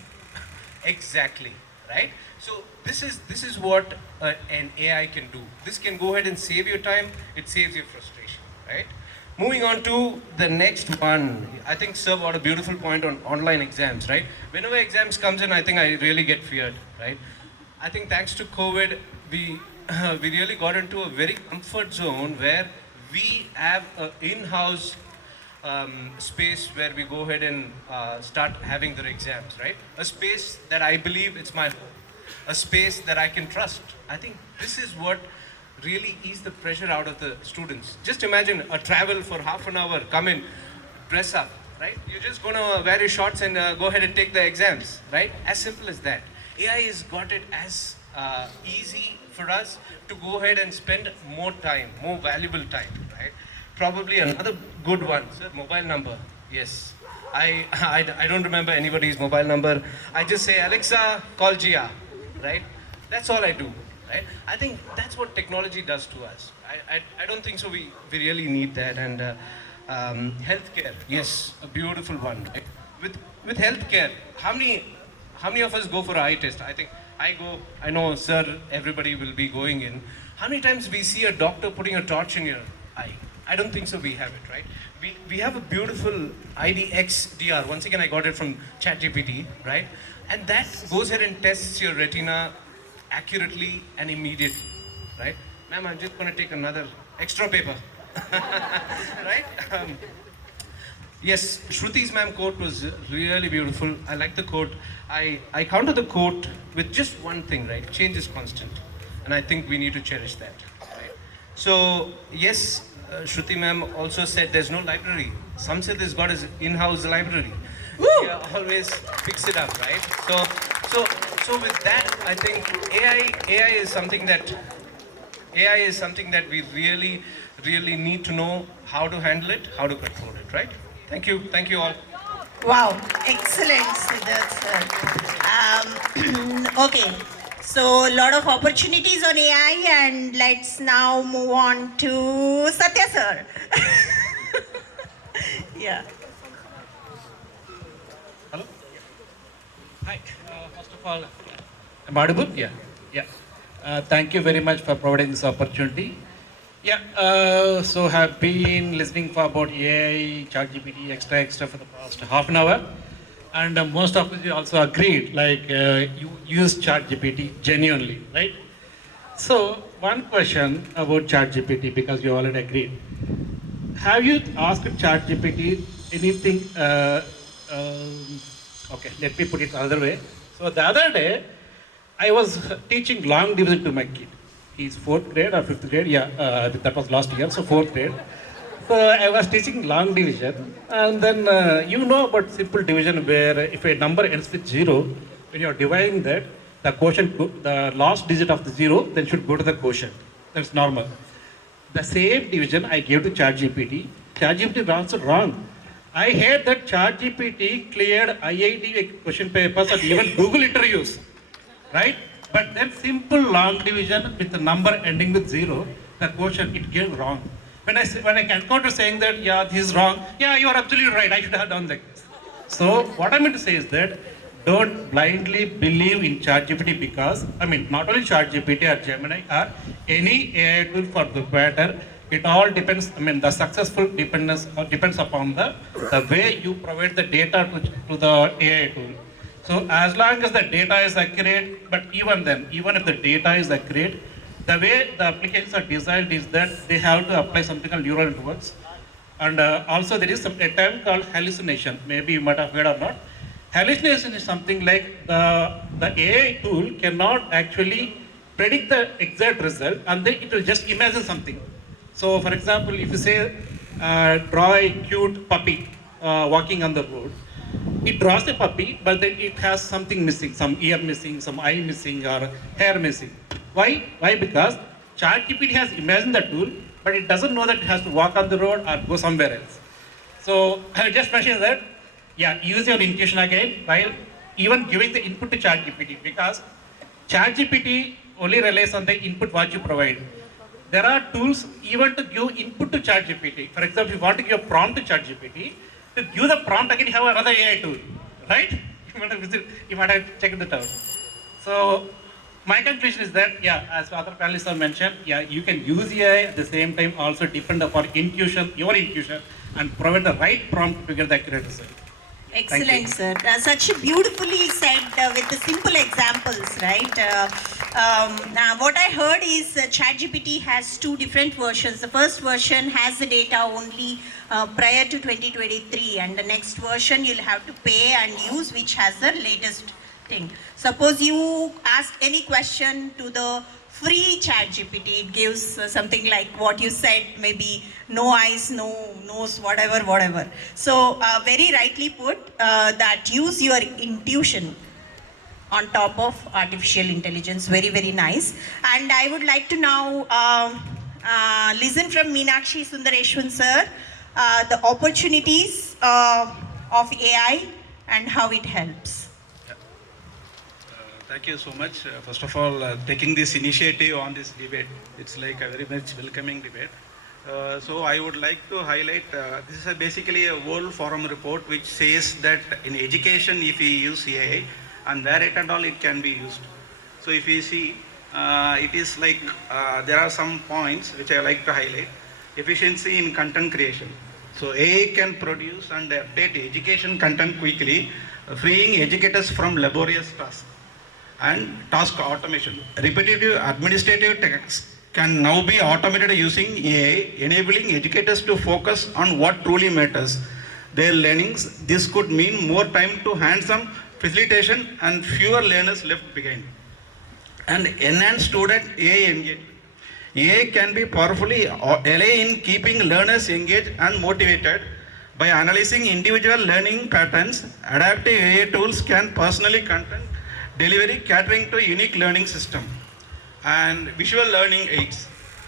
Exactly, right? So this is what an AI can do. This can go ahead and save your time, it saves your frustration, right? Moving on to the next one, I think Sir got a beautiful point on online exams, right? Whenever exams comes in, I think I really get feared, right? I think thanks to COVID, we we really got into a very comfort zone where we have an in-house space where we go ahead and start having their exams, right? A space that I believe it's my home, a space that I can trust. I think this is what really ease the pressure out of the students. Just imagine a travel for half an hour, come in, dress up, right? You're just gonna wear your shorts and go ahead and take the exams, right? As simple as that. AI has got it as easy for us to go ahead and spend more time, more valuable time, right? Probably another good one, sir, mobile number. Yes, I don't remember anybody's mobile number. I just say, Alexa, call Gia, right? That's all I do, right? I think that's what technology does to us. I don't think so we really need that. And healthcare, yes, a beautiful one, right? With healthcare, how many of us go for an eye test? I think I go, I know, sir, everybody will be going in. How many times we see a doctor putting a torch in your eye? I don't think so we have it, right? We have a beautiful IDXDR. Once again, I got it from ChatGPT, right? And that goes ahead and tests your retina accurately and immediately, right? Ma'am, I'm just going to take another extra paper, right? Yes, Shruti's ma'am quote was really beautiful. I like the quote. I counter the quote with just one thing, right? Change is constant. And I think we need to cherish that, right? So, yes, Shruti ma'am also said there's no library. Samsidh has got his in-house library. He always picks it up, right? So with that, I think AI is something that we really need to know how to handle it, how to control it, right? Thank you all. Wow, excellent, Siddharth sir. Okay, so a lot of opportunities on AI, and let's now move on to Satya sir. Yeah. Hello? Hi. First of all, am I audible? Yeah. Thank you very much for providing this opportunity. Yeah, so have been listening for about AI, ChatGPT, extra for the past half an hour. And most of you also agreed, like you use ChatGPT genuinely, right? So one question about ChatGPT, because you already agreed. Have you asked ChatGPT anything? Okay, let me put it another way. So the other day, I was teaching long division to my kid. He's 4th grade or 5th grade, yeah, that was last year, so 4th grade. So I was teaching long division, and then you know about simple division where if a number ends with 0, when you're dividing that, the quotient, the last digit of the 0, then should go to the quotient. That's normal. The same division I gave to ChatGPT, ChatGPT answered wrong. I heard that ChatGPT cleared IIT question papers and even Google interviews, right? But then simple long division with the number ending with 0, the quotient, it gave wrong. When I encounter saying that, yeah, this is wrong, yeah, you are absolutely right, I should have done like this. So what I mean to say is that don't blindly believe in ChatGPT, because, I mean, not only ChatGPT or Gemini or any AI tool for the matter, it all depends, I mean, the successful depends upon the way you provide the data to the AI tool. So as long as the data is accurate, but even then, even if the data is accurate, the way the applications are designed is that they have to apply something called neural networks. And also there is a term called hallucination. Maybe you might have heard or not. Hallucination is something like the AI tool cannot actually predict the exact result, and then it will just imagine something. So for example, if you say, draw a cute puppy walking on the road, it draws a puppy, but then it has something missing, some ear missing, some eye missing, or hair missing. Why? Because ChatGPT has imagined the tool, but it doesn't know that it has to walk on the road or go somewhere else. So I just mentioned that, yeah, use your intuition again while even giving the input to ChatGPT, because ChatGPT only relies on the input what you provide. There are tools even to give input to ChatGPT. For example, if you want to give a prompt to ChatGPT, to give the prompt again, you have another AI tool, right? You might have checked it out. So My conclusion is that, yeah, as other panelists have mentioned, yeah, you can use AI at the same time also depend upon intuition, your intuition, and provide the right prompt to get the accurate result. Excellent, sir. Such beautifully said with the simple examples, right? Now, what I heard is ChatGPT has two different versions. The first version has the data only prior to 2023, and the next version you'll have to pay and use, which has the latest thing. Suppose you ask any question to the free ChatGPT, it gives something like what you said, maybe no eyes, no nose, whatever. So very rightly put, that use your intuition on top of artificial intelligence. Very, very nice. And I would like to now listen from Meenakshi Sundareshwan sir, the opportunities of AI and how it helps. Thank you so much. First of all, taking this initiative on this debate, it's like a very much welcoming debate. So I would like to highlight, this is basically a World Forum report which says that in education, if we use AI, and where it and all it can be used. So if we see, it is like, there are some points which I like to highlight. Efficiency in content creation. So AI can produce and update education content quickly, freeing educators from laborious tasks. And task automation. Repetitive administrative tasks can now be automated using AI, enabling educators to focus on what truly matters, their learnings. This could mean more time to hands-on facilitation and fewer learners left behind. And enhance student AI engagement. AI can be powerfully ally in keeping learners engaged and motivated. By analyzing individual learning patterns, adaptive AI tools can personally content delivery catering to unique learning system. And visual learning aids.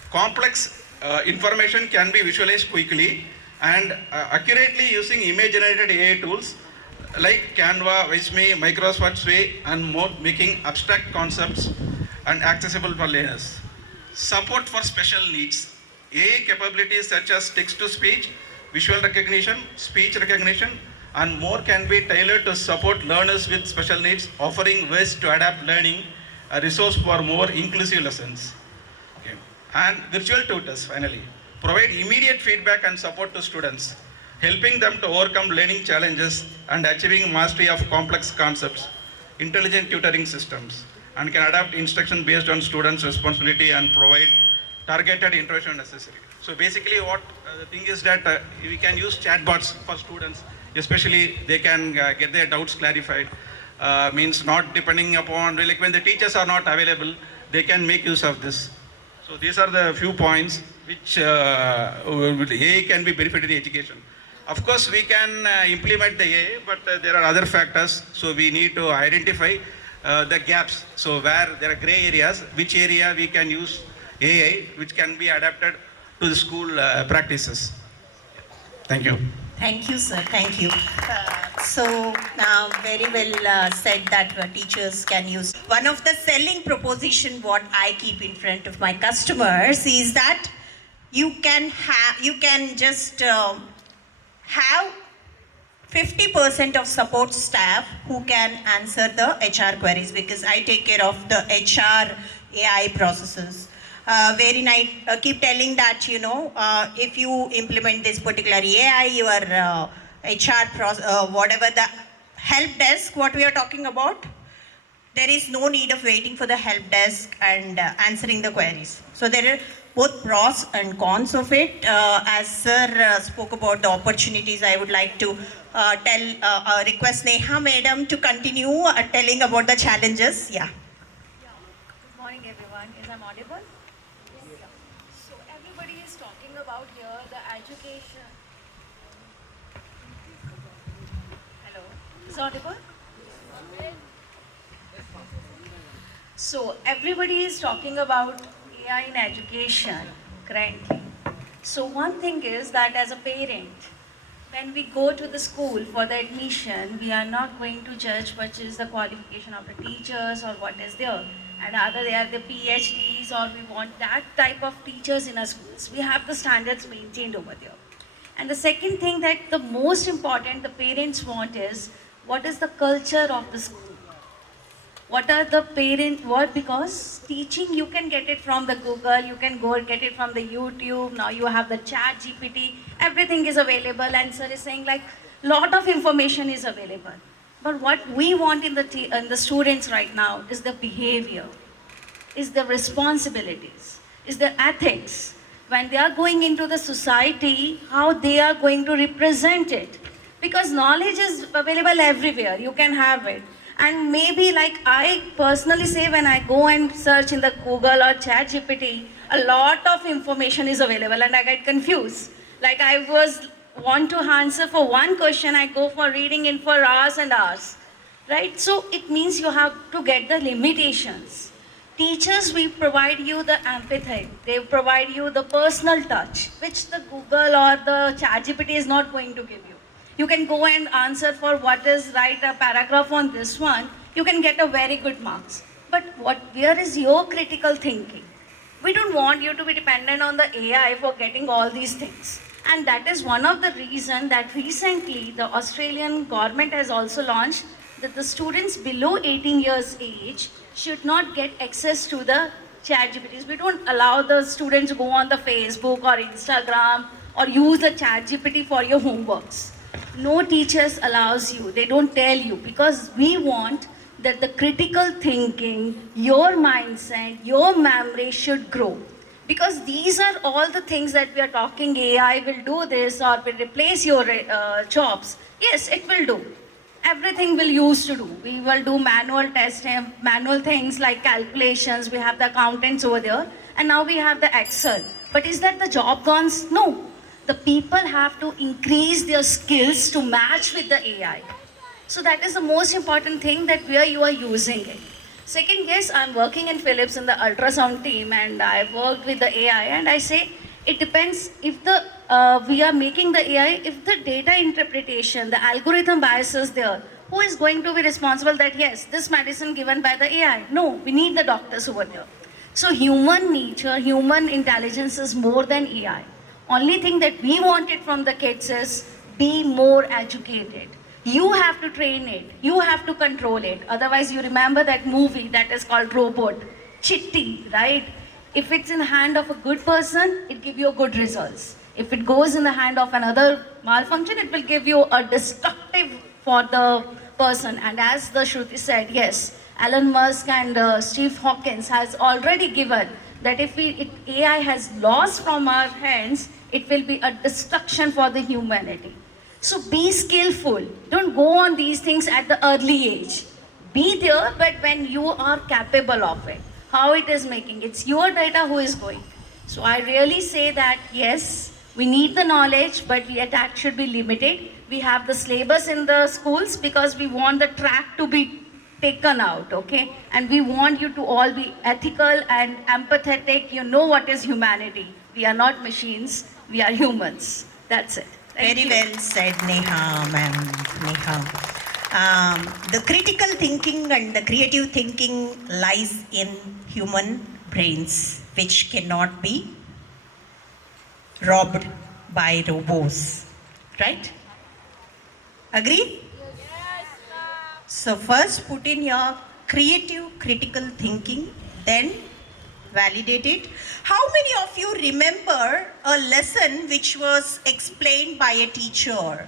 Complex information can be visualized quickly and accurately using image-generated AI tools like Canva, Visme, Microsoft Sway, and more, making abstract concepts and accessible for learners. Support for special needs. AI capabilities such as text-to-speech, visual recognition, speech recognition, and more can be tailored to support learners with special needs, offering ways to adapt learning, a resource for more inclusive lessons. Okay. And virtual tutors, finally, provide immediate feedback and support to students, helping them to overcome learning challenges and achieving mastery of complex concepts. Intelligent tutoring systems, and can adapt instruction based on students' responsibility and provide targeted intervention necessary. So basically what the thing is that we can use chatbots for students, especially they can get their doubts clarified, means not depending upon, like when the teachers are not available, they can make use of this. So these are the few points which AI can be benefited in education. Of course, we can implement the AI, but there are other factors. So we need to identify the gaps. So where there are gray areas, which area we can use AI, which can be adapted to the school practices. Thank you. Thank you, sir. Thank you. So now very well said that teachers can use. One of the selling proposition what I keep in front of my customers is that you can just have 50% of support staff who can answer the HR queries, because I take care of the HR AI processes. Very nice. Keep telling that, you know, if you implement this particular AI, your HR whatever the help desk, what we are talking about, there is no need of waiting for the help desk and answering the queries. So there are both pros and cons of it. As sir spoke about the opportunities, I would like to request Neha madam to continue telling about the challenges. Yeah. Good morning, everyone. Is I audible? So everybody is talking about here the education. Hello, is audible? So everybody is talking about AI in education currently. So one thing is that as a parent, when we go to the school for the admission, we are not going to judge what is the qualification of the teachers or what is there. And either they are the PhDs or we want that type of teachers in our schools. We have the standards maintained over there. And the second thing that the most important the parents want is, what is the culture of the school? What are the parent, what, because teaching you can get it from the Google, you can go get it from the YouTube, now you have the chat GPT, everything is available, and sir is saying like, lot of information is available. But what we want in the students right now is the behavior, is the responsibilities, is the ethics. When they are going into the society, how they are going to represent it. Because knowledge is available everywhere, you can have it. And maybe like I personally say, when I go and search in the Google or chat GPT, a lot of information is available and I get confused. Like I want to answer for one question, I go for reading in for hours and hours, right? So it means you have to get the limitations. Teachers, we provide you the empathy, they provide you the personal touch, which the Google or the ChatGPT is not going to give you. You can go and answer for what is right, a paragraph on this one, you can get a very good marks. But where is your critical thinking? We don't want you to be dependent on the AI for getting all these things. And that is one of the reasons that recently the Australian government has also launched that the students below 18 years age should not get access to the ChatGPTs. We don't allow the students to go on the Facebook or Instagram or use the ChatGPT for your homeworks. No teachers allows you, they don't tell you, because we want that the critical thinking, your mindset, your memory should grow. Because these are all the things that we are talking, AI will do this or will replace your jobs. Yes, it will do. Everything we'll use to do. We will do manual testing, manual things like calculations, we have the accountants over there, and now we have the Excel. But is that the job gone? No. The people have to increase their skills to match with the AI. So that is the most important thing, that where you are using it. Second, yes, I'm working in Philips in the ultrasound team, and I've worked with the AI, and I say it depends if we are making the AI, if the data interpretation, the algorithm bias is there, who is going to be responsible that yes, this medicine given by the AI? No, we need the doctors over there. So human nature, human intelligence is more than AI. Only thing that we wanted from the kids is be more educated. You have to train it, you have to control it. Otherwise, you remember that movie that is called Robot, Chitti, right? If it's in the hand of a good person, it gives you good results. If it goes in the hand of another malfunction, it will give you a destructive for the person. And as the Shruti said, yes, Elon Musk and Steve Hawkins has already given that if AI has lost from our hands, it will be a destruction for the humanity. So be skillful. Don't go on these things at the early age. Be there, but when you are capable of it. How it is making, it's your data who is going. So I really say that yes, we need the knowledge, but yet that should be limited. We have the syllabus in the schools because we want the track to be taken out, okay? And we want you to all be ethical and empathetic. You know what is humanity. We are not machines, we are humans. That's it. Very well said, Neha, ma'am. Neha. The critical thinking and the creative thinking lies in human brains, which cannot be robbed by robots. Right? Agree? So first put in your creative critical thinking, then validate it. How many of you remember a lesson which was explained by a teacher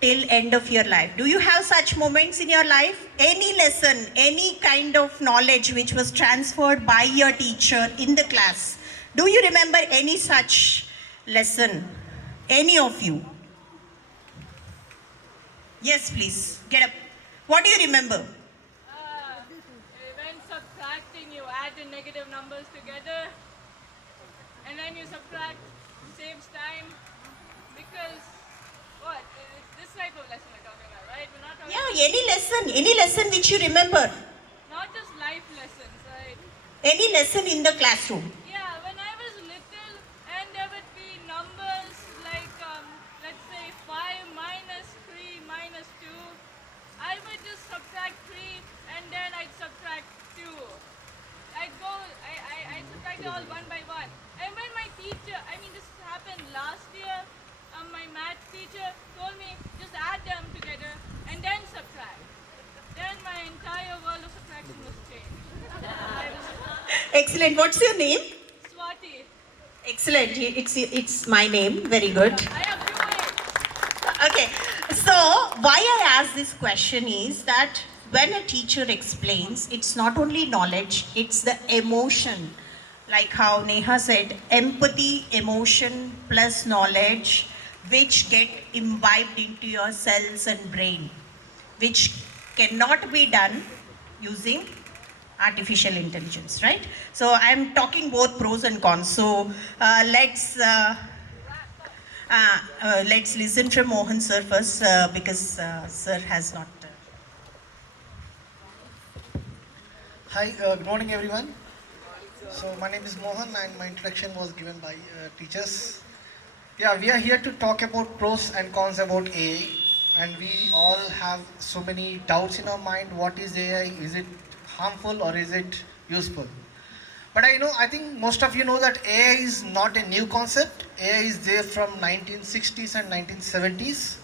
till end of your life? Do you have such moments in your life? Any lesson, any kind of knowledge which was transferred by your teacher in the class? Do you remember any such lesson? Any of you? Yes, please. Get up. What do you remember? When subtracting, you add the negative numbers together, and then you subtract, saves time, because what? It's this type of lesson we're talking about, right? We're not talking Yeah, any lesson which you remember. not just life lessons, right? Any lesson in the classroom. Yeah, when I was little, and there would be numbers like, let's say 5 minus 3 minus 2, I would just subtract 3 and then I'd subtract 2. I'd subtract it all one by one. And when my teacher, this happened last year, my math teacher told me just add them together and then subtract. Then my entire world of subtraction must change. Excellent. What's your name? Swati. Excellent. It's my name. Very good. I have two names. Okay. So why I ask this question is that when a teacher explains, it's not only knowledge, it's the emotion. Like how Neha said, empathy, emotion plus knowledge, which get imbibed into your cells and brain, which cannot be done using artificial intelligence, right? So I'm talking both pros and cons. So let's listen from Mohan sir first because sir has not. Hi, good morning everyone. So my name is Mohan and my introduction was given by teachers. Yeah, we are here to talk about pros and cons about AI, and we all have so many doubts in our mind. What is AI? Is it harmful or is it useful? But I think most of you know that AI is not a new concept. AI is there from 1960s and 1970s,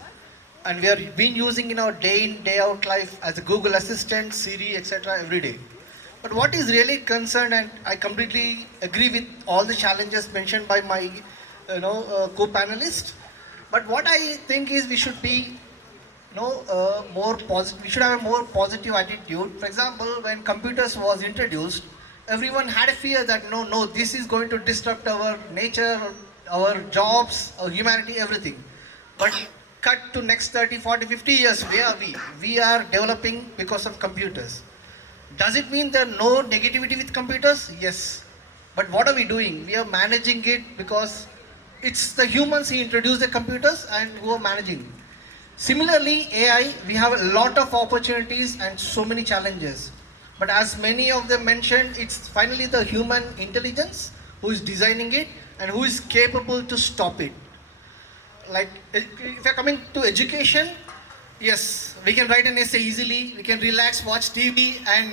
and we have been using in our day in, day out life as a Google Assistant, Siri, etc. every day. But what is really concerned, and I completely agree with all the challenges mentioned by my co-panelists, but what I think is we should be more positive. We should have a more positive attitude. For example, when computers was introduced, everyone had a fear that no, this is going to disrupt our nature, our jobs, our humanity, everything. But cut to next 30, 40, 50 years, where are we? We are developing because of computers. Does it mean there are no negativity with computers? Yes. But what are we doing? We are managing it because it's the humans who introduced the computers and who are managing. Similarly, AI, we have a lot of opportunities and so many challenges. But as many of them mentioned, it's finally the human intelligence who is designing it and who is capable to stop it. Like, if you're coming to education, yes, we can write an essay easily, we can relax, watch TV, and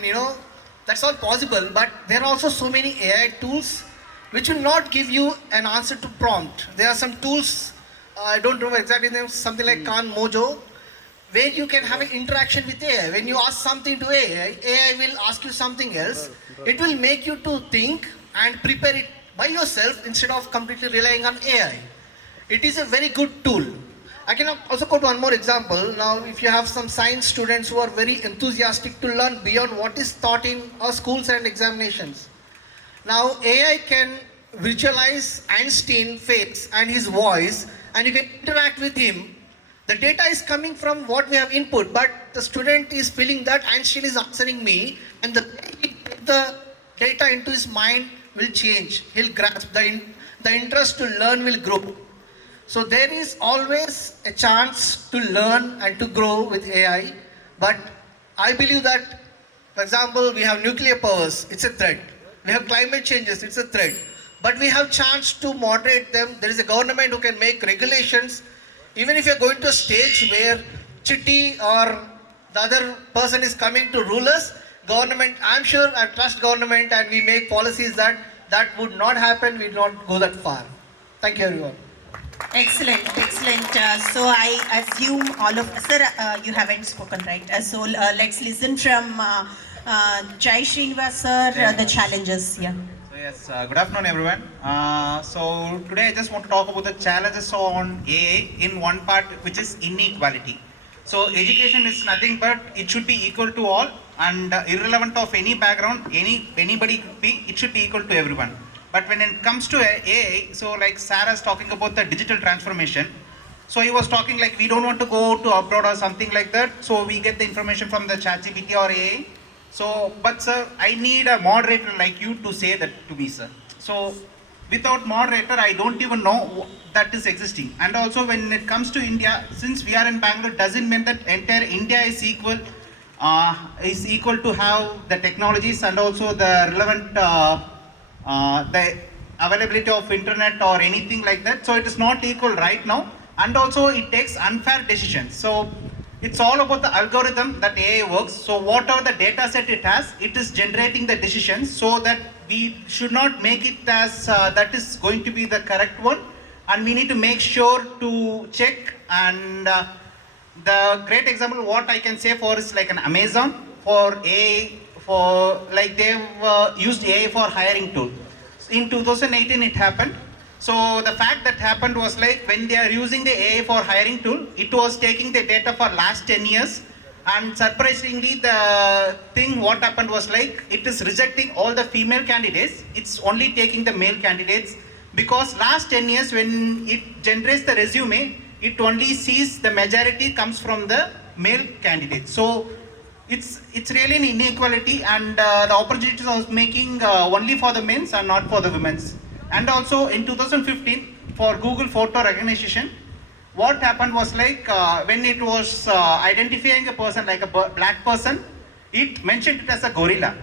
that's all possible. But there are also so many AI tools which will not give you an answer to prompt. There are some tools, I don't remember exactly the name, something like Khan Mojo, where you can have an interaction with AI. When you ask something to AI, AI will ask you something else. It will make you to think and prepare it by yourself instead of completely relying on AI. It is a very good tool. I can also quote one more example. Now, if you have some science students who are very enthusiastic to learn beyond what is taught in our schools and examinations. Now, AI can visualize Einstein's face and his voice, and you can interact with him. The data is coming from what we have input, but the student is feeling that Einstein is answering me, and the data into his mind will change. He'll grasp, the interest to learn will grow. So there is always a chance to learn and to grow with AI, but I believe that, for example, we have nuclear powers, it's a threat. We have climate changes, it's a threat. But we have chance to moderate them. There is a government who can make regulations. Even if you're going to a stage where Chitti or the other person is coming to rule us, government, I'm sure I trust government, and we make policies that would not happen, we would not go that far. Thank you everyone. Excellent, excellent. So I assume all of sir, you haven't spoken, right? So let's listen from Jai Srinivas sir, the challenges. Yeah. So yes, good afternoon everyone. So today I just want to talk about the challenges on AI in one part, which is inequality. So education is nothing but it should be equal to all, and irrelevant of any background, anybody could be, it should be equal to everyone. But when it comes to AI, so like Sarah's talking about the digital transformation. So he was talking like we don't want to go to abroad or something like that. So we get the information from the ChatGPT or AI. So, but sir, I need a moderator like you to say that to me, sir. So without moderator, I don't even know that is existing. And also when it comes to India, since we are in Bangalore, doesn't mean that entire India is equal to have the technologies and also the relevant the availability of internet or anything like that. So it is not equal right now, and also it takes unfair decisions. So it's all about the algorithm that AI works. So whatever the data set it has, it is generating the decisions, so that we should not make it as that is going to be the correct one, and we need to make sure to check. And the great example what I can say for is like an Amazon for AI for, like they've used AI for hiring tool. In 2018 it happened. So the fact that happened was like when they are using the AI for hiring tool, it was taking the data for last 10 years. And surprisingly, the thing what happened was like, it is rejecting all the female candidates. It's only taking the male candidates, because last 10 years when it generates the resume, it only sees the majority comes from the male candidates. So it's really an inequality, and the opportunities was making only for the men's and not for the women's. And also in 2015 for Google photo recognition, what happened was like when it was identifying a person like a black person, it mentioned it as a gorilla.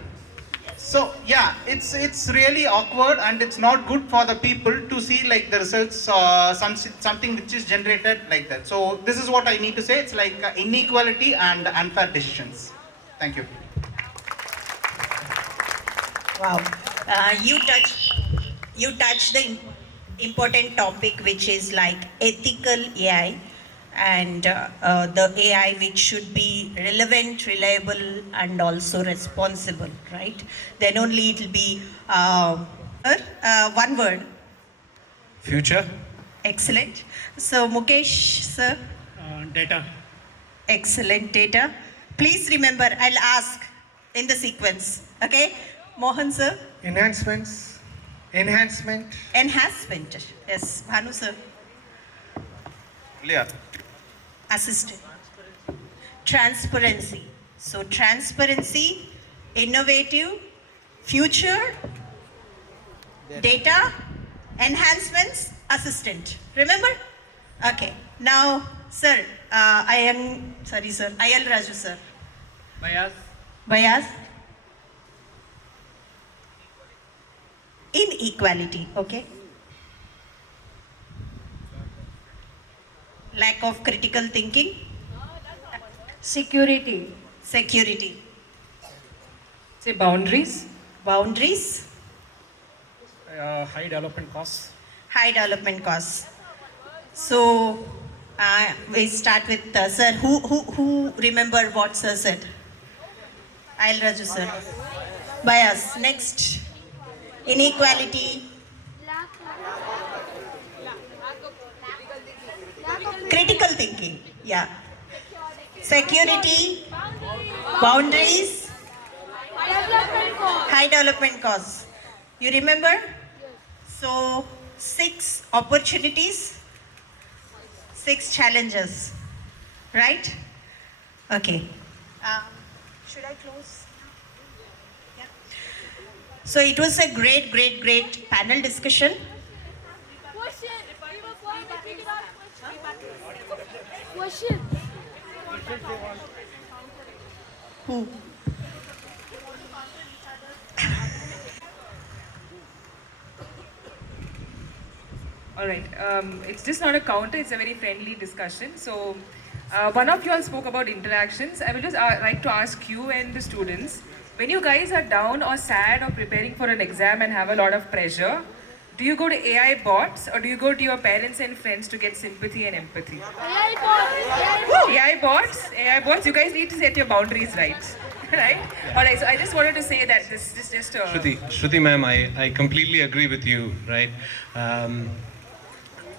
So yeah, it's really awkward, and it's not good for the people to see like the results, something which is generated like that. So this is what I need to say. It's like inequality and unfair decisions. Thank you. Wow. You touched the important topic, which is like ethical AI, and the AI which should be relevant, reliable, and also responsible, right? Then only it will be one word. Future. Excellent. So Mukesh sir. Data. Excellent. Data. Please remember, I'll ask in the sequence. Okay. Mohan sir. Enhancements. Enhancement. Enhancement. Yes. Bhanu sir. Clear. Assistant. Transparency. So transparency, innovative, future, data, enhancements, assistant. Remember? Okay. Now, sir, IL Raju sir. Bias. Bias. Inequality, okay. Lack of critical thinking. Security. Security. Say boundaries. Boundaries. High development costs. High development costs. So we start with sir. Who remember what sir said? I'll Raju sir. Bias. Next. Inequality. Critical thinking. Yeah. Security. Boundaries. High development costs. You remember? So 6 opportunities, 6 challenges, right? Okay. Should I close? Yeah. So it was a great panel discussion. Question. Who? All right. It's just not a counter. It's a very friendly discussion. So one of you all spoke about interactions. I will just like to ask you and the students, when you guys are down or sad or preparing for an exam and have a lot of pressure, do you go to AI bots or do you go to your parents and friends to get sympathy and empathy? AI bots. AI bots? AI bots, you guys need to set your boundaries right. Right? Alright, so I just wanted to say that this is just a... Shruti ma'am, I completely agree with you, right?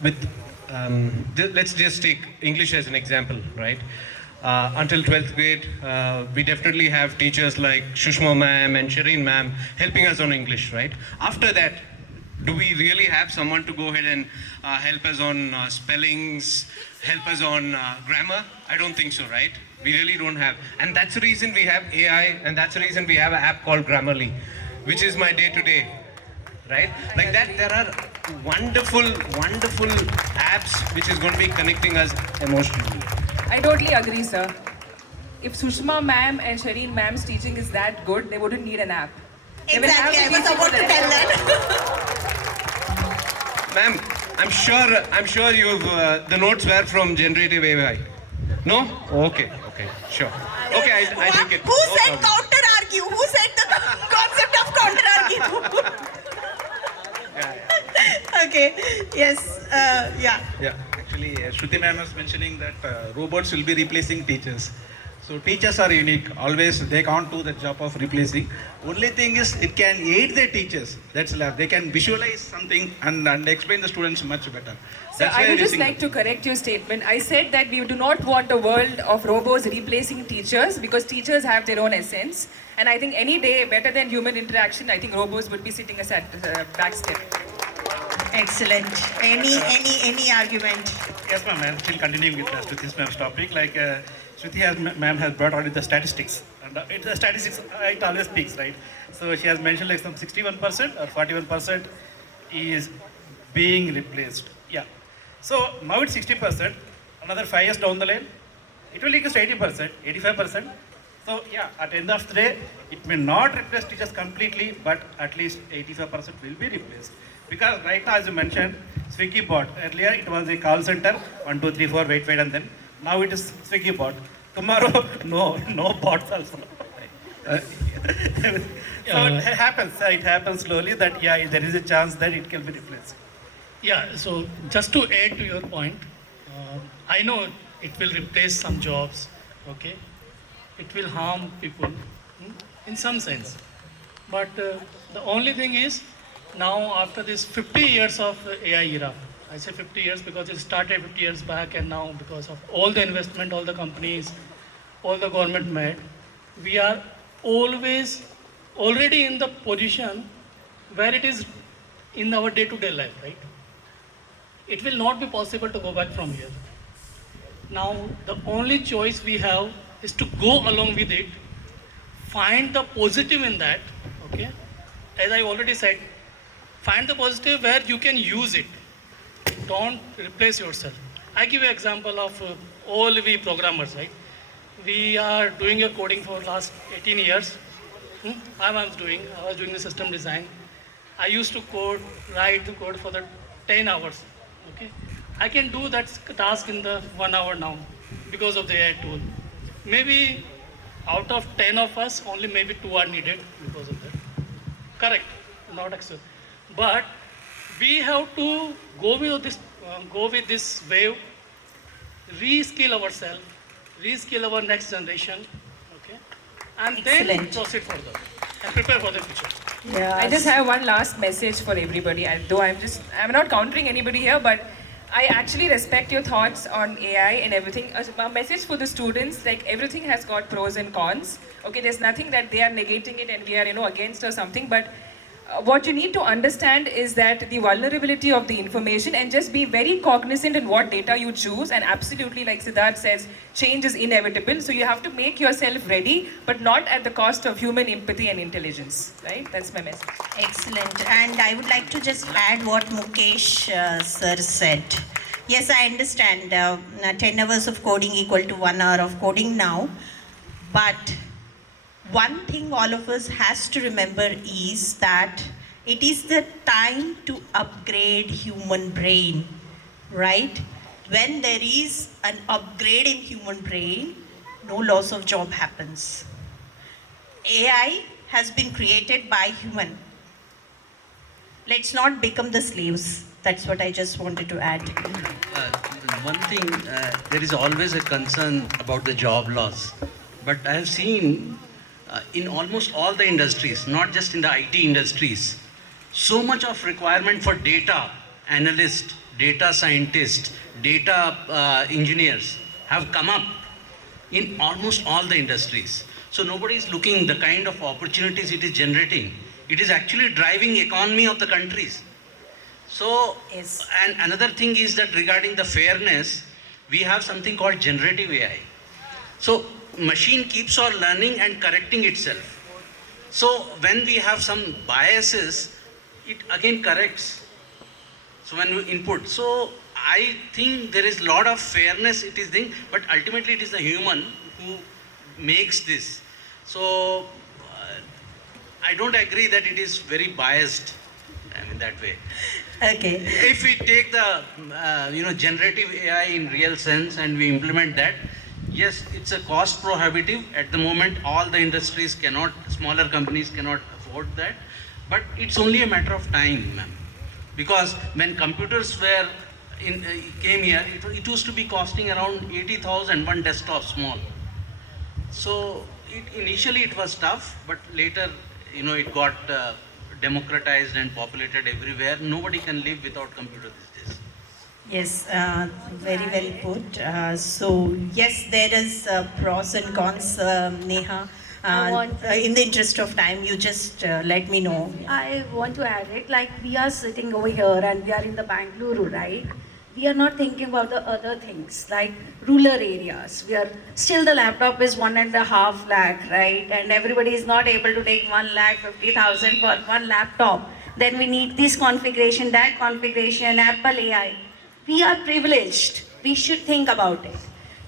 Let's just take English as an example, right? Until 12th grade, we definitely have teachers like Shushma ma'am and Shireen ma'am helping us on English, right? After that, do we really have someone to go ahead and help us on spellings, help us on grammar? I don't think so, right? We really don't have. And that's the reason we have AI, and that's the reason we have an app called Grammarly, which is my day-to-day, right? Like that, there are wonderful apps which is going to be connecting us emotionally. I totally agree, sir. If Sushma ma'am and Shireen ma'am's teaching is that good, they wouldn't need an app. Exactly, I was about to tell that. Ma'am, I'm sure you've the notes were from generative AI. No? Okay, sure. Okay, I take it. Who said counter argue? Who said the concept of counter argue? Okay. Yes. Yeah. Yeah. Actually, Shruti ma'am was mentioning that robots will be replacing teachers. So teachers are unique. Always they can't do the job of replacing. Only thing is it can aid the teachers. That's lab. They can visualize something and explain the students much better. So That's I why would just using like to correct your statement. I said that we do not want a world of robots replacing teachers because teachers have their own essence. And I think any day, better than human interaction, I think robots would be sitting aside, backstep. Excellent. Any argument? Yes, ma'am. I'm still continuing with Shruti's ma'am's topic. Like ma'am has brought out the statistics. And it's the statistics, it always speaks, right? So she has mentioned like some 61% or 41% is being replaced. Yeah. So now it's 60%. Another 5 years down the line, it will increase to 80%, 85%. So yeah, at the end of the day, it may not replace teachers completely, but at least 85% will be replaced. Because right now, as you mentioned, Swiggy bot. Earlier it was a call center, 1, 2, 3, 4, wait, and then. Now it is Swiggy bot. Tomorrow, no bots also. So it happens slowly that yeah, there is a chance that it can be replaced. Yeah, so just to add to your point, I know it will replace some jobs, okay? It will harm people in some sense. But the only thing is, now after this 50 years of AI era, I say 50 years because it started 50 years back, and now because of all the investment, all the companies, all the government made, we are already in the position where it is in our day-to-day life, right? It will not be possible to go back from here. Now, the only choice we have is to go along with it, find the positive in that, okay? As I already said, find the positive where you can use it. Don't replace yourself. I give you an example of all we programmers, right? We are doing a coding for last 18 years. I was doing the system design. I used to write the code for the 10 hours, okay? I can do that task in the 1 hour now because of the AI tool. Maybe out of 10 of us, only maybe 2 are needed because of that. Correct, not accept. But we have to go with this wave, reskill ourselves, reskill our next generation, okay, and then proceed further and prepare for the future. Yeah. I just have one last message for everybody. Though I'm not countering anybody here, but I actually respect your thoughts on AI and everything. A message for the students, like everything has got pros and cons. Okay, there's nothing that they are negating it and we are, against or something, but what you need to understand is that the vulnerability of the information, and just be very cognizant in what data you choose, and absolutely, like Siddharth says, change is inevitable, so you have to make yourself ready, but not at the cost of human empathy and intelligence, right? That's my message. Excellent. And I would like to just add what Mukesh sir said. Yes, I understand 10 hours of coding equal to 1 hour of coding now, but one thing all of us has to remember is that it is the time to upgrade human brain, right? When there is an upgrade in human brain, no loss of job happens. AI has been created by human. Let's not become the slaves. That's what I just wanted to add. One thing, there is always a concern about the job loss. But I have seen in almost all the industries, not just in the IT industries, so much of requirement for data analysts, data scientists, data engineers have come up in almost all the industries. So nobody is looking the kind of opportunities it is generating. It is actually driving economy of the countries. So, and another thing is that regarding the fairness, we have something called generative AI. So machine keeps on learning and correcting itself. So when we have some biases, it again corrects. So when you input, so I think there is a lot of fairness it is thing, but ultimately it is the human who makes this. So I don't agree that it is very biased in that way. Okay. If we take the generative AI in real sense and we implement that, yes, it's a cost prohibitive. At the moment, all the industries cannot, smaller companies cannot afford that. But it's only a matter of time, ma'am. Because when computers were came here, it used to be costing around 80,000 one desktop small. So initially it was tough, but later, it got democratized and populated everywhere. Nobody can live without computer these days. Yes, very well put. So yes, there is pros and cons, Neha. In the interest of time, you just let me know. I want to add it, like we are sitting over here and we are in the Bangalore, right? We are not thinking about the other things, like rural areas. We are still, the laptop is 1.5 lakh, right? And everybody is not able to take 1,50,000 for one laptop. Then we need this configuration, that configuration, Apple AI. We are privileged. We should think about it.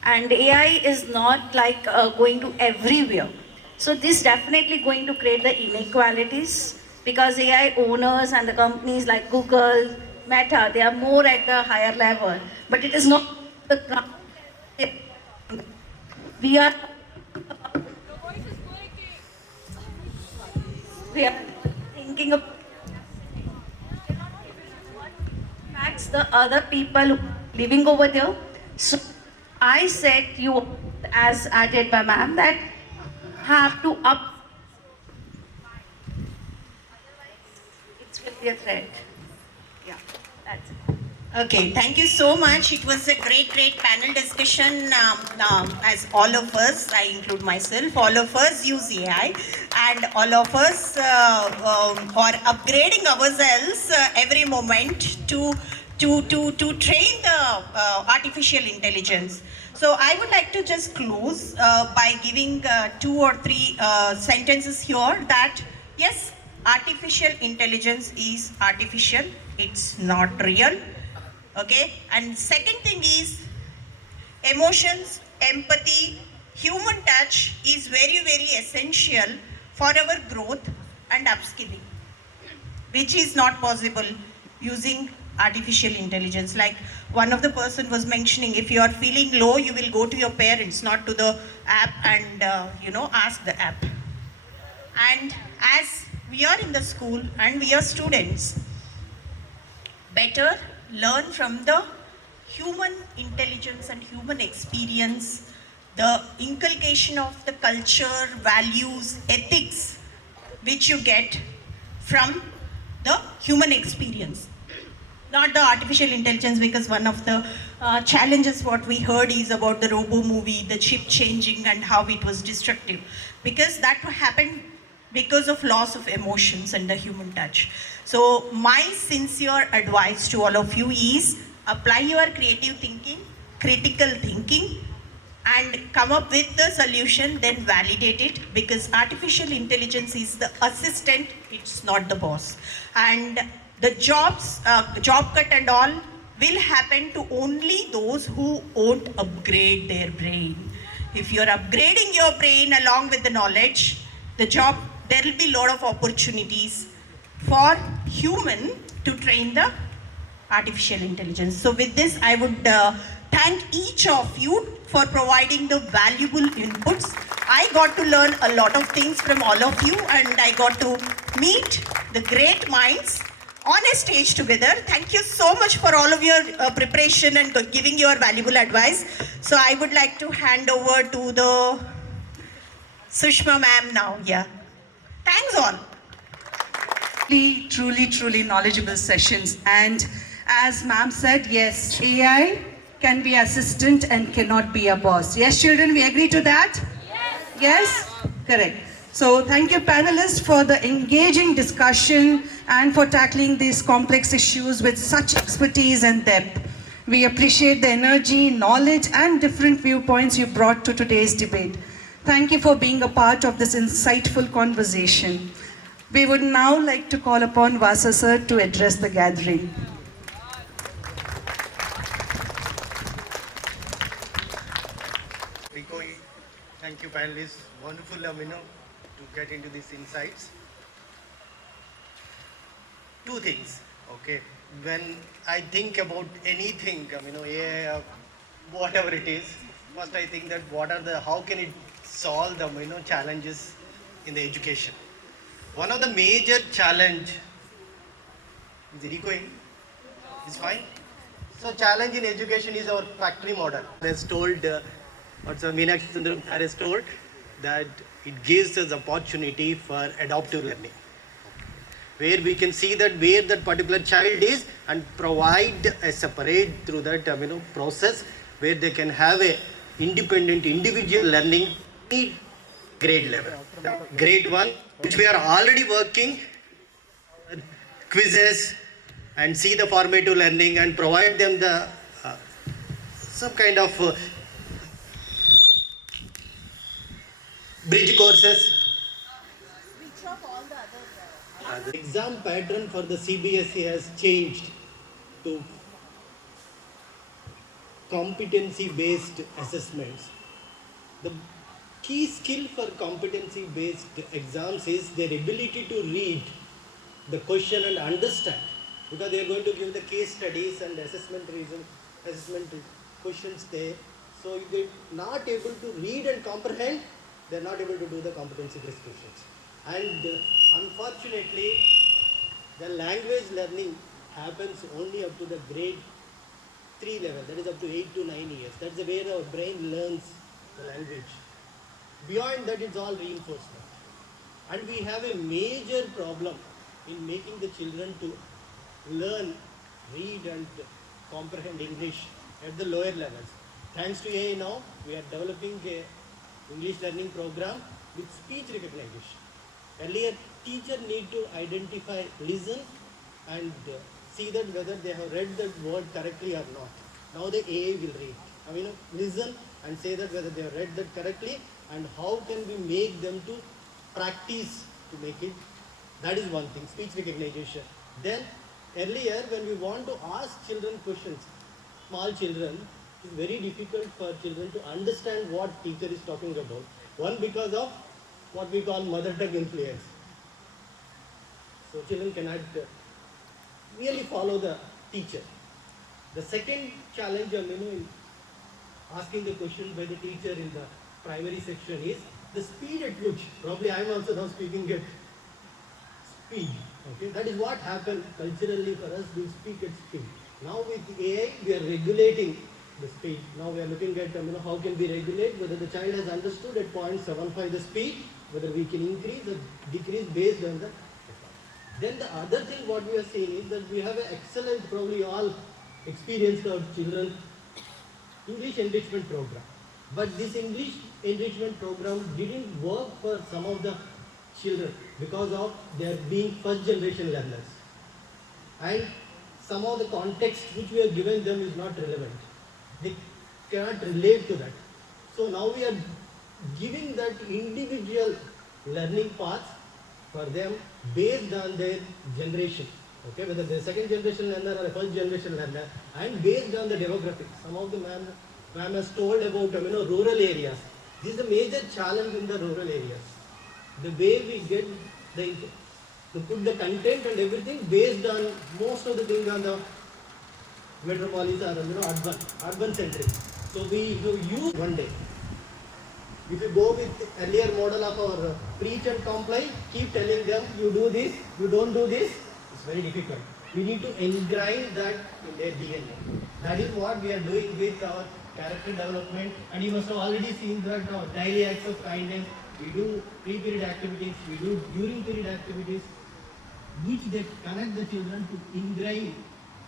And AI is not like going to everywhere. So this definitely going to create the inequalities, because AI owners and the companies like Google, Meta, they are more at the higher level. But it is not the ground. We are thinking of impacts the other people living over there. So I said you, as added by ma'am, that have to up. It will be a threat. Yeah, that's it. Okay, thank you so much. It was a great panel discussion. As all of us, I include myself, all of us use AI, and all of us are upgrading ourselves every moment to train the artificial intelligence. So I would like to just close by giving 2 or 3 sentences here that yes, artificial intelligence is artificial. It's not real. Okay, and second thing is emotions, empathy, human touch is very essential for our growth and upskilling, which is not possible using artificial intelligence. Like one of the person was mentioning, if you are feeling low, you will go to your parents, not to the app, and ask the app. And as we are in the school and we are students, better learn from the human intelligence and human experience, the inculcation of the culture, values, ethics, which you get from the human experience, not the artificial intelligence. Because one of the challenges what we heard is about the robo movie, the chip changing and how it was destructive, because that happened because of loss of emotions and the human touch. So my sincere advice to all of you is apply your creative thinking, critical thinking, and come up with the solution, then validate it, because artificial intelligence is the assistant, it's not the boss. And the job cut and all will happen to only those who won't upgrade their brain. If you're upgrading your brain along with the knowledge, there will be a lot of opportunities for human to train the artificial intelligence. So with this, I would thank each of you for providing the valuable inputs. I got to learn a lot of things from all of you, and I got to meet the great minds on a stage together. Thank you so much for all of your preparation and giving your valuable advice. So I would like to hand over to the Sushma ma'am now. Yeah. Thanks all. Truly knowledgeable sessions. And as ma'am said, yes, AI can be assistant and cannot be a boss. Yes, children, we agree to that? Yes? Correct. So thank you, panelists, for the engaging discussion and for tackling these complex issues with such expertise and depth. We appreciate the energy, knowledge, and different viewpoints you brought to today's debate. Thank you for being a part of this insightful conversation. We would now like to call upon Vasa sir to address the gathering. Thank you, panelists. Wonderful, to get into these insights. Two things, okay. When I think about anything, AI, whatever it is, first I think that how can it solve the, challenges in the education. One of the major challenge, is it echoing? It's fine? So challenge in education is our factory model. As told, what Meenakshi Sundaram has told, that it gives us opportunity for adaptive learning, where we can see that where that particular child is and provide a separate through that process where they can have a independent individual learning grade level. Grade 1, which we are already working, quizzes and see the formative learning and provide them the some kind of bridge courses. The exam pattern for the CBSE has changed to competency-based assessments. The key skill for competency-based exams is their ability to read the question and understand, because they are going to give the case studies and assessment questions there. So if they're not able to read and comprehend, they're not able to do the competency-based questions. And unfortunately, the language learning happens only up to the grade 3 level, that is up to 8 to 9 years. That's where our brain learns the language. Beyond that, it's all reinforcement. And we have a major problem in making the children to learn, read and comprehend English at the lower levels. Thanks to AI now, we are developing a English learning program with speech recognition. Earlier, teacher need to identify, listen and see that whether they have read that word correctly or not. Now the AI will read. Listen and say that whether they have read that correctly and how can we make them to practice to make it. That is one thing, speech recognition. Then earlier when we want to ask children questions, small children, it's very difficult for children to understand what teacher is talking about. One, because of what we call mother tongue influence. So children cannot really follow the teacher. The second challenge in asking the question by the teacher in the primary section is the speed at which, probably I am also now speaking at speed. Okay, that is what happened culturally for us, we speak at speed. Now with AI, we are regulating the speed. Now we are looking at how can we regulate whether the child has understood at 0.75 the speed, whether we can increase or decrease based on the. Then the other thing what we are seeing is that we have an excellent, probably all experienced our children, English enrichment program. But this English enrichment program didn't work for some of the children because of their being first generation learners. And some of the context which we have given them is not relevant. They cannot relate to that. So now we are giving that individual learning path for them based on their generation. Okay, whether they're second generation learner or a first generation learner, and based on the demographics. Some of the ma'am has told about rural areas. This is a major challenge in the rural areas. The way we get to put the content and everything based on most of the things on the metropolis or urban centric. So we use one day. If you go with earlier model of our preach and comply, keep telling them you do this, you don't do this, it's very difficult. We need to ingrain that in their DNA. That is what we are doing with our character development, and you must have already seen that daily acts of kindness. We do pre-period activities, we do during period activities, which they connect the children to ingrain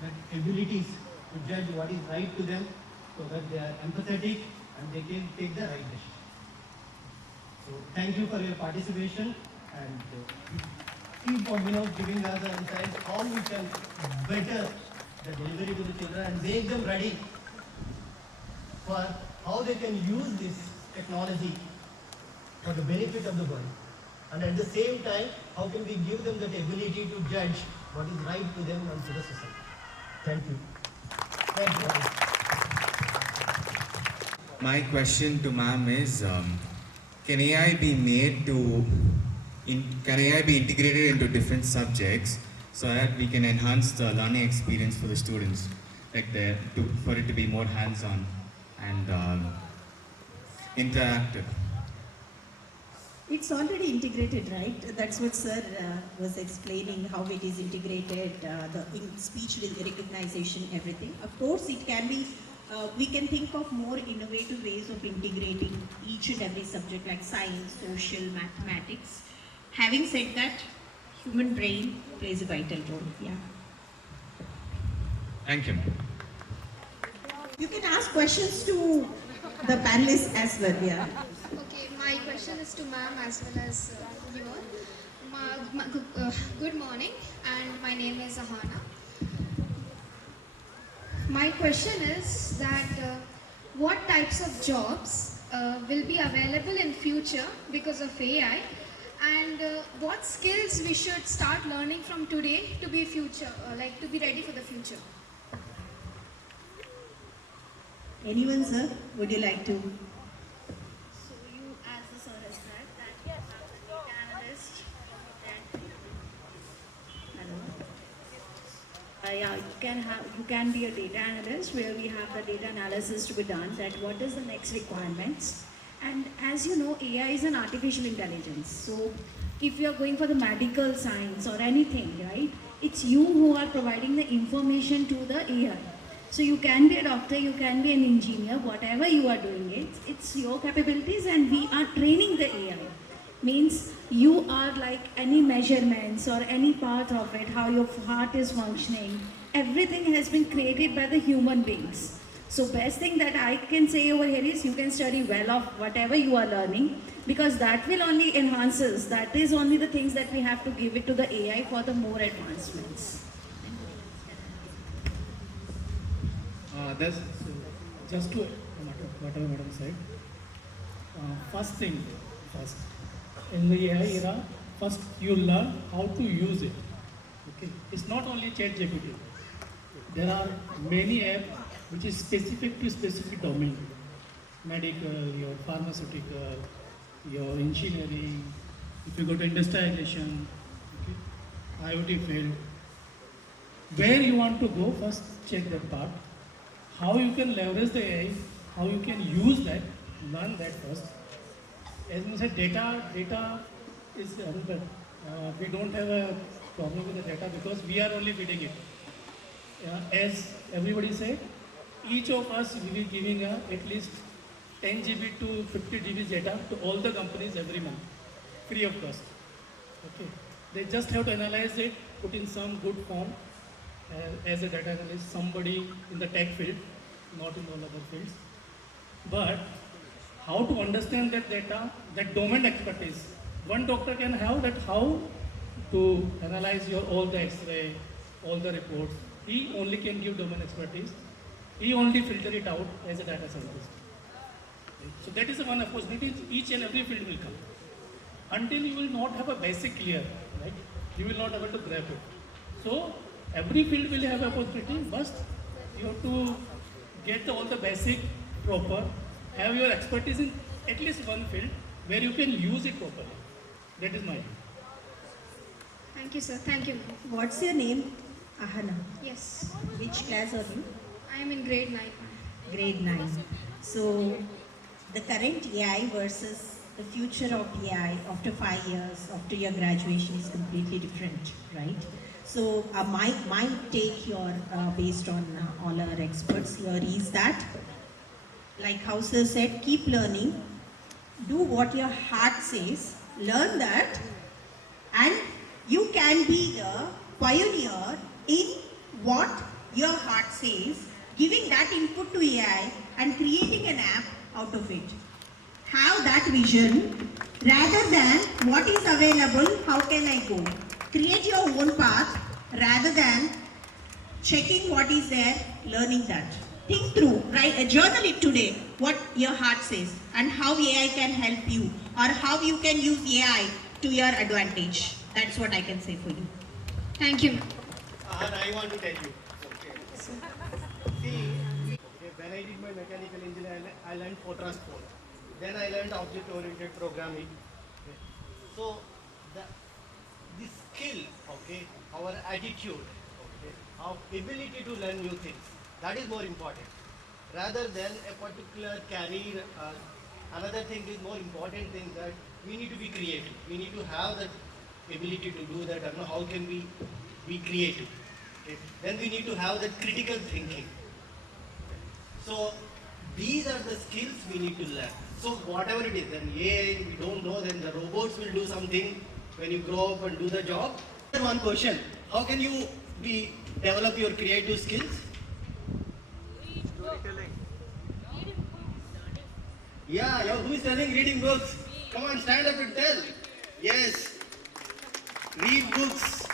that abilities to judge what is right to them, so that they are empathetic and they can take the right decision. So thank you for your participation, and keep on giving us the insights how we can better the delivery to the children and make them ready for how they can use this technology for the benefit of the world. And at the same time, how can we give them that ability to judge what is right to them and to the society. Thank you. Thank you. My question to ma'am is, can AI be made to, can AI be integrated into different subjects so that we can enhance the learning experience for the students, like for it to be more hands-on and interactive? It's already integrated, right? That's what sir was explaining, how it is integrated, the speech recognition, everything. Of course, it can be we can think of more innovative ways of integrating each and every subject like science, social, mathematics. Having said that, human brain plays a vital role. Yeah. Thank you. You can ask questions to the panelists as well. Yeah. Okay, my question is to ma'am as well as you. Good morning, and my name is Ahana. My question is that what types of jobs will be available in future because of AI, and what skills we should start learning from today to be future, like to be ready for the future. Anyone, sir? Would you like to? So you, as the sir has said, that you have the data analyst, then Yeah, you can be a data analyst where we have the data analysis to be done, that what is the next requirements. And as you know, AI is an artificial intelligence. So if you are going for the medical science or anything, right, it's you who are providing the information to the AI. So you can be a doctor, you can be an engineer, whatever you are doing, it's your capabilities, and we are training the AI. Means you are like any measurements or any part of it, how your heart is functioning, everything has been created by the human beings. So best thing that I can say over here is you can study well of whatever you are learning, because that will only enhances, that is only the things that we have to give it to the AI for the more advancements. That's just to whatever Madam said. First, in the AI era, first you learn how to use it. Okay, it's not only ChatGPT. There are many apps which is specific to specific domain, medical, your pharmaceutical, your engineering. If you go to industrialization, okay, IoT field, where you want to go, first check that part. How you can leverage the AI, how you can use that, learn that first. As I said, data is another. We don't have a problem with the data because we are only feeding it. As everybody said, each of us will be giving at least 10 GB to 50 GB data to all the companies every month, free of cost. Okay, they just have to analyze it, put in some good form. As a data analyst, somebody in the tech field, not in all other fields. But how to understand that data, that domain expertise. One doctor can have that how to analyze your all the X-ray, all the reports. He only can give domain expertise. He only filter it out as a data scientist. So that is the one opportunity. Each and every field will come. Until you will not have a basic clear, right? You will not able to grab it. So every field will have opportunity, but you have to get all the basic proper, have your expertise in at least one field where you can use it properly. That is my view. Thank you, sir. Thank you. What's your name? Ahana. Yes. Which class are you? I am in grade 9. Grade 9. So the current AI versus the future of AI after 5 years, after your graduation is completely different, right? So my take here, based on all our experts here, is that, like how sir said, keep learning, do what your heart says, learn that, and you can be the pioneer in what your heart says, giving that input to AI and creating an app out of it. Have that vision rather than what is available, how can I go? Create your own path rather than checking what is there, learning that. Think through, right? Journal it today, what your heart says and how AI can help you, or how you can use AI to your advantage. That's what I can say for you. Thank you. And I want to tell you. See, when I did my mechanical engineering, I learned for transport. Then I learned object-oriented programming. So the skill, our attitude, our ability to learn new things, that is more important. Rather than a particular career, another thing is more important thing that we need to be creative. We need to have the ability to do that. And how can we be creative? Then we need to have that critical thinking. So these are the skills we need to learn. So whatever it is, then AI, we don't know, then the robots will do something when you grow up and do the job. One question, how can you develop your creative skills? Yeah, who is telling reading books? Come on, stand up and tell. Yes. Read books.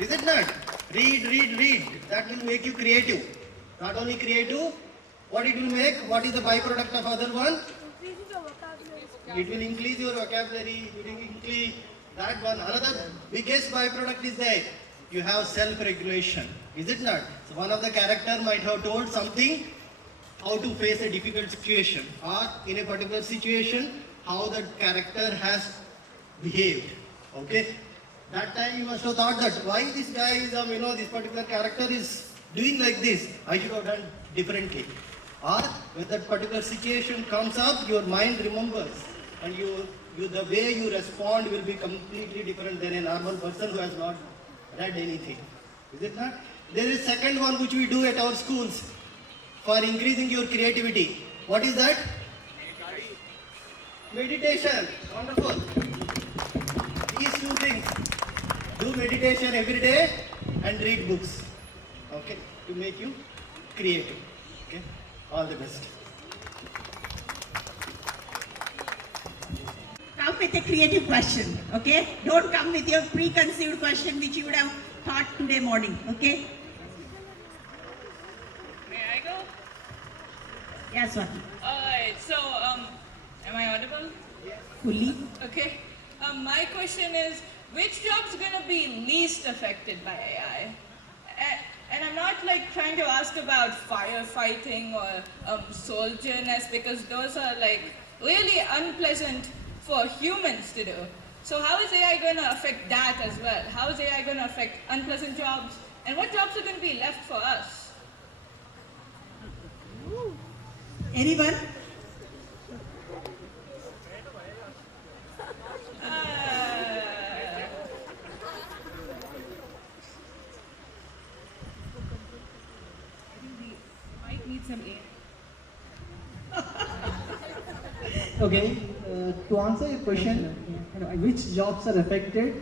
Is it not? Read. That will make you creative. Not only creative, what it will make? What is the byproduct of other one? It will increase your vocabulary, it will increase that one. Another biggest byproduct is that you have self-regulation. Is it not? So one of the character might have told something, how to face a difficult situation, or in a particular situation, how that character has behaved. Okay? That time you must have thought that why this guy is, this particular character is doing like this, I should have done differently. Or when that particular situation comes up, your mind remembers, and the way you respond will be completely different than a normal person who has not read anything. Is it not? There is second one which we do at our schools for increasing your creativity. What is that? Meditation. Wonderful. These two things. Do meditation every day and read books. Okay? To make you creative. Okay? All the best. Come with a creative question, okay? Don't come with your preconceived question which you would have thought today morning, okay? May I go? Yes, Swati. Alright, so, am I audible? Fully. Okay. My question is, which job's gonna be least affected by AI? And I'm not like trying to ask about firefighting or soldierness, because those are like really unpleasant for humans to do. So how is AI going to affect that as well? How is AI going to affect unpleasant jobs? And what jobs are going to be left for us? Anyone? Might need some air. Okay, to answer your question, which jobs are affected?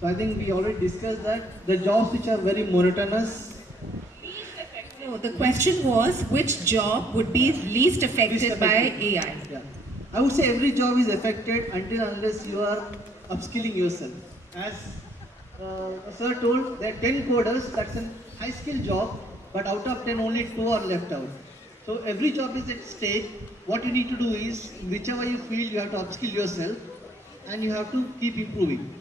So I think we already discussed that the jobs which are very monotonous. No, the question was which job would be least affected by AI? Yeah. I would say every job is affected unless you are upskilling yourself. As sir told, there are 10 coders, that's a high skill job, but out of 10 only 2 are left out. So every job is at stake. What you need to do is, whichever you feel, you have to upskill yourself and you have to keep improving.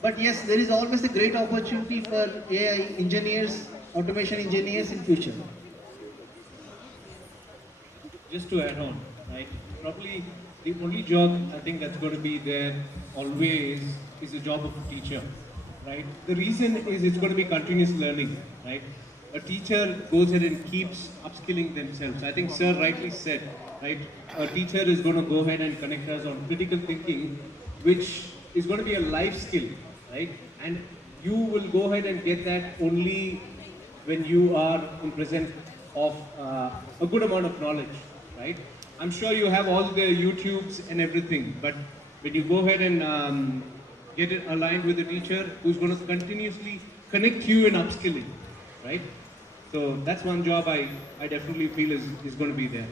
But yes, there is always a great opportunity for AI engineers, automation engineers in future. Just to add on, right? Probably the only job I think that's going to be there always is the job of a teacher, right? The reason is it's going to be continuous learning, right? A teacher goes ahead and keeps upskilling themselves. I think sir rightly said, right? A teacher is going to go ahead and connect us on critical thinking, which is going to be a life skill, right? And you will go ahead and get that only when you are in presence of a good amount of knowledge, right? I'm sure you have all the YouTubes and everything, but when you go ahead and get it aligned with a teacher who's going to continuously connect you in upskilling, right? So that's one job I definitely feel is going to be there.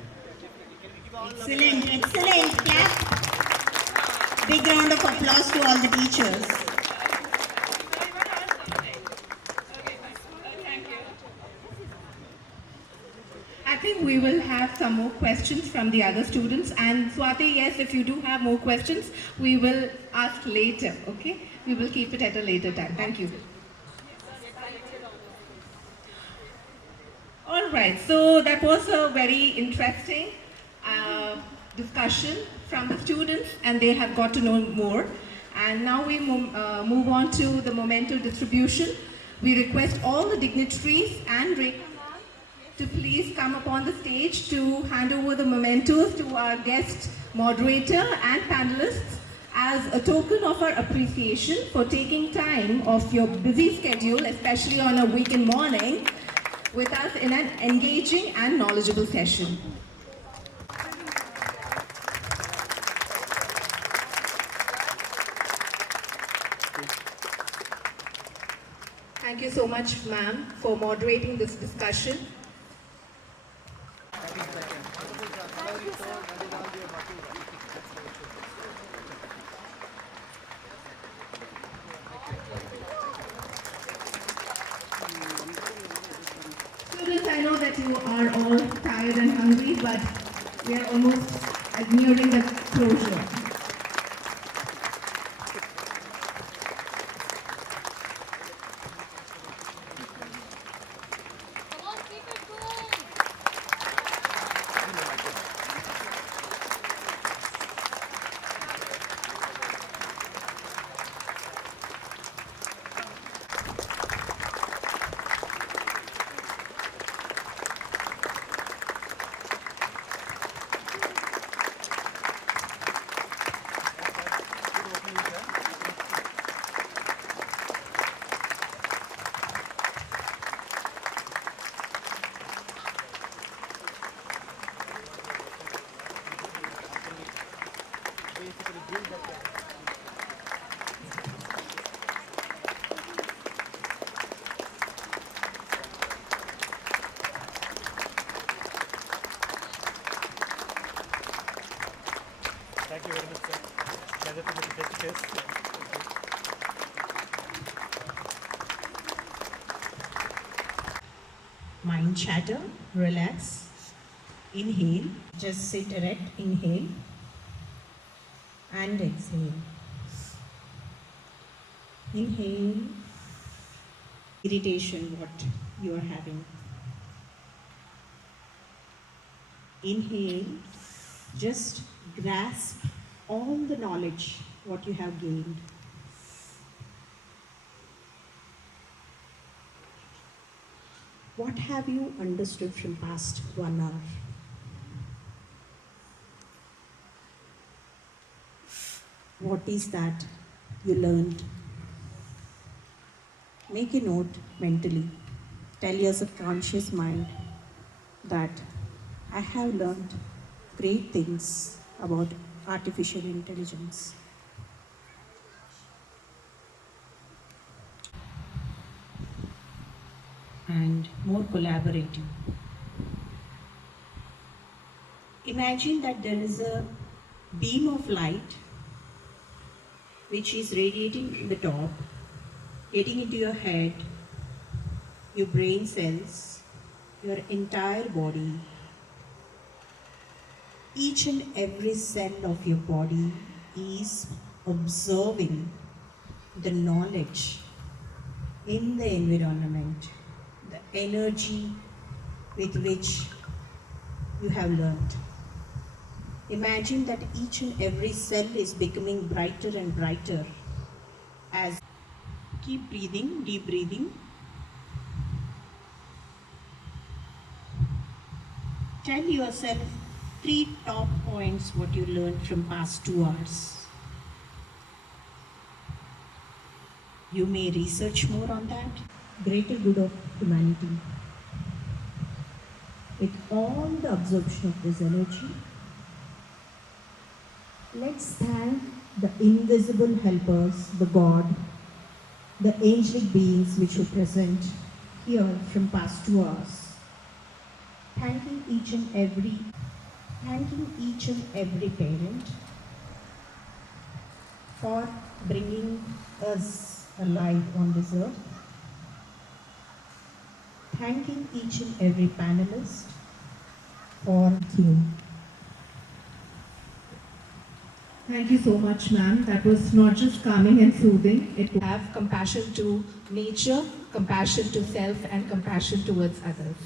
Excellent, excellent. Clap. Big round of applause to all the teachers. I think we will have some more questions from the other students. And Swati, yes, if you do have more questions, we will ask later, okay? We will keep it at a later time. Thank you. All right, so that was a very interesting discussion from the students, and they have got to know more. And now we move on to the memento distribution. We request all the dignitaries and to please come upon the stage to hand over the mementos to our guest moderator and panelists as a token of our appreciation for taking time off your busy schedule, especially on a weekend morning, with us in an engaging and knowledgeable session. Thank you so much, ma'am, for moderating this discussion. Students, I know that you are all tired and hungry, but we are almost nearing the closure. Thank you very much, sir. Pleasure to meet you face to face. Mind chatter, relax, inhale, just sit erect, inhale and exhale. Inhale, irritation, what you are having. Inhale, just grasp all the knowledge what you have gained. What have you understood from past 1 hour? What is that you learned? Make a note mentally. Tell your subconscious mind that I have learned great things about artificial intelligence. And more collaborative. Imagine that there is a beam of light which is radiating in the top, getting into your head, your brain cells, your entire body. Each and every cell of your body is observing the knowledge in the environment, the energy with which you have learned. Imagine that each and every cell is becoming brighter and brighter as keep breathing, deep breathing. Tell yourself 3 top points what you learned from past 2 hours. You may research more on that. Greater good of humanity. With all the absorption of this energy, let's thank the invisible helpers, the God, the angelic beings which were present here from past 2 hours. Thanking each and every parent for bringing us alive on this earth. Thanking each and every panelist for you. Thank you so much, ma'am. That was not just calming and soothing. It will have compassion to nature, compassion to self, and compassion towards others.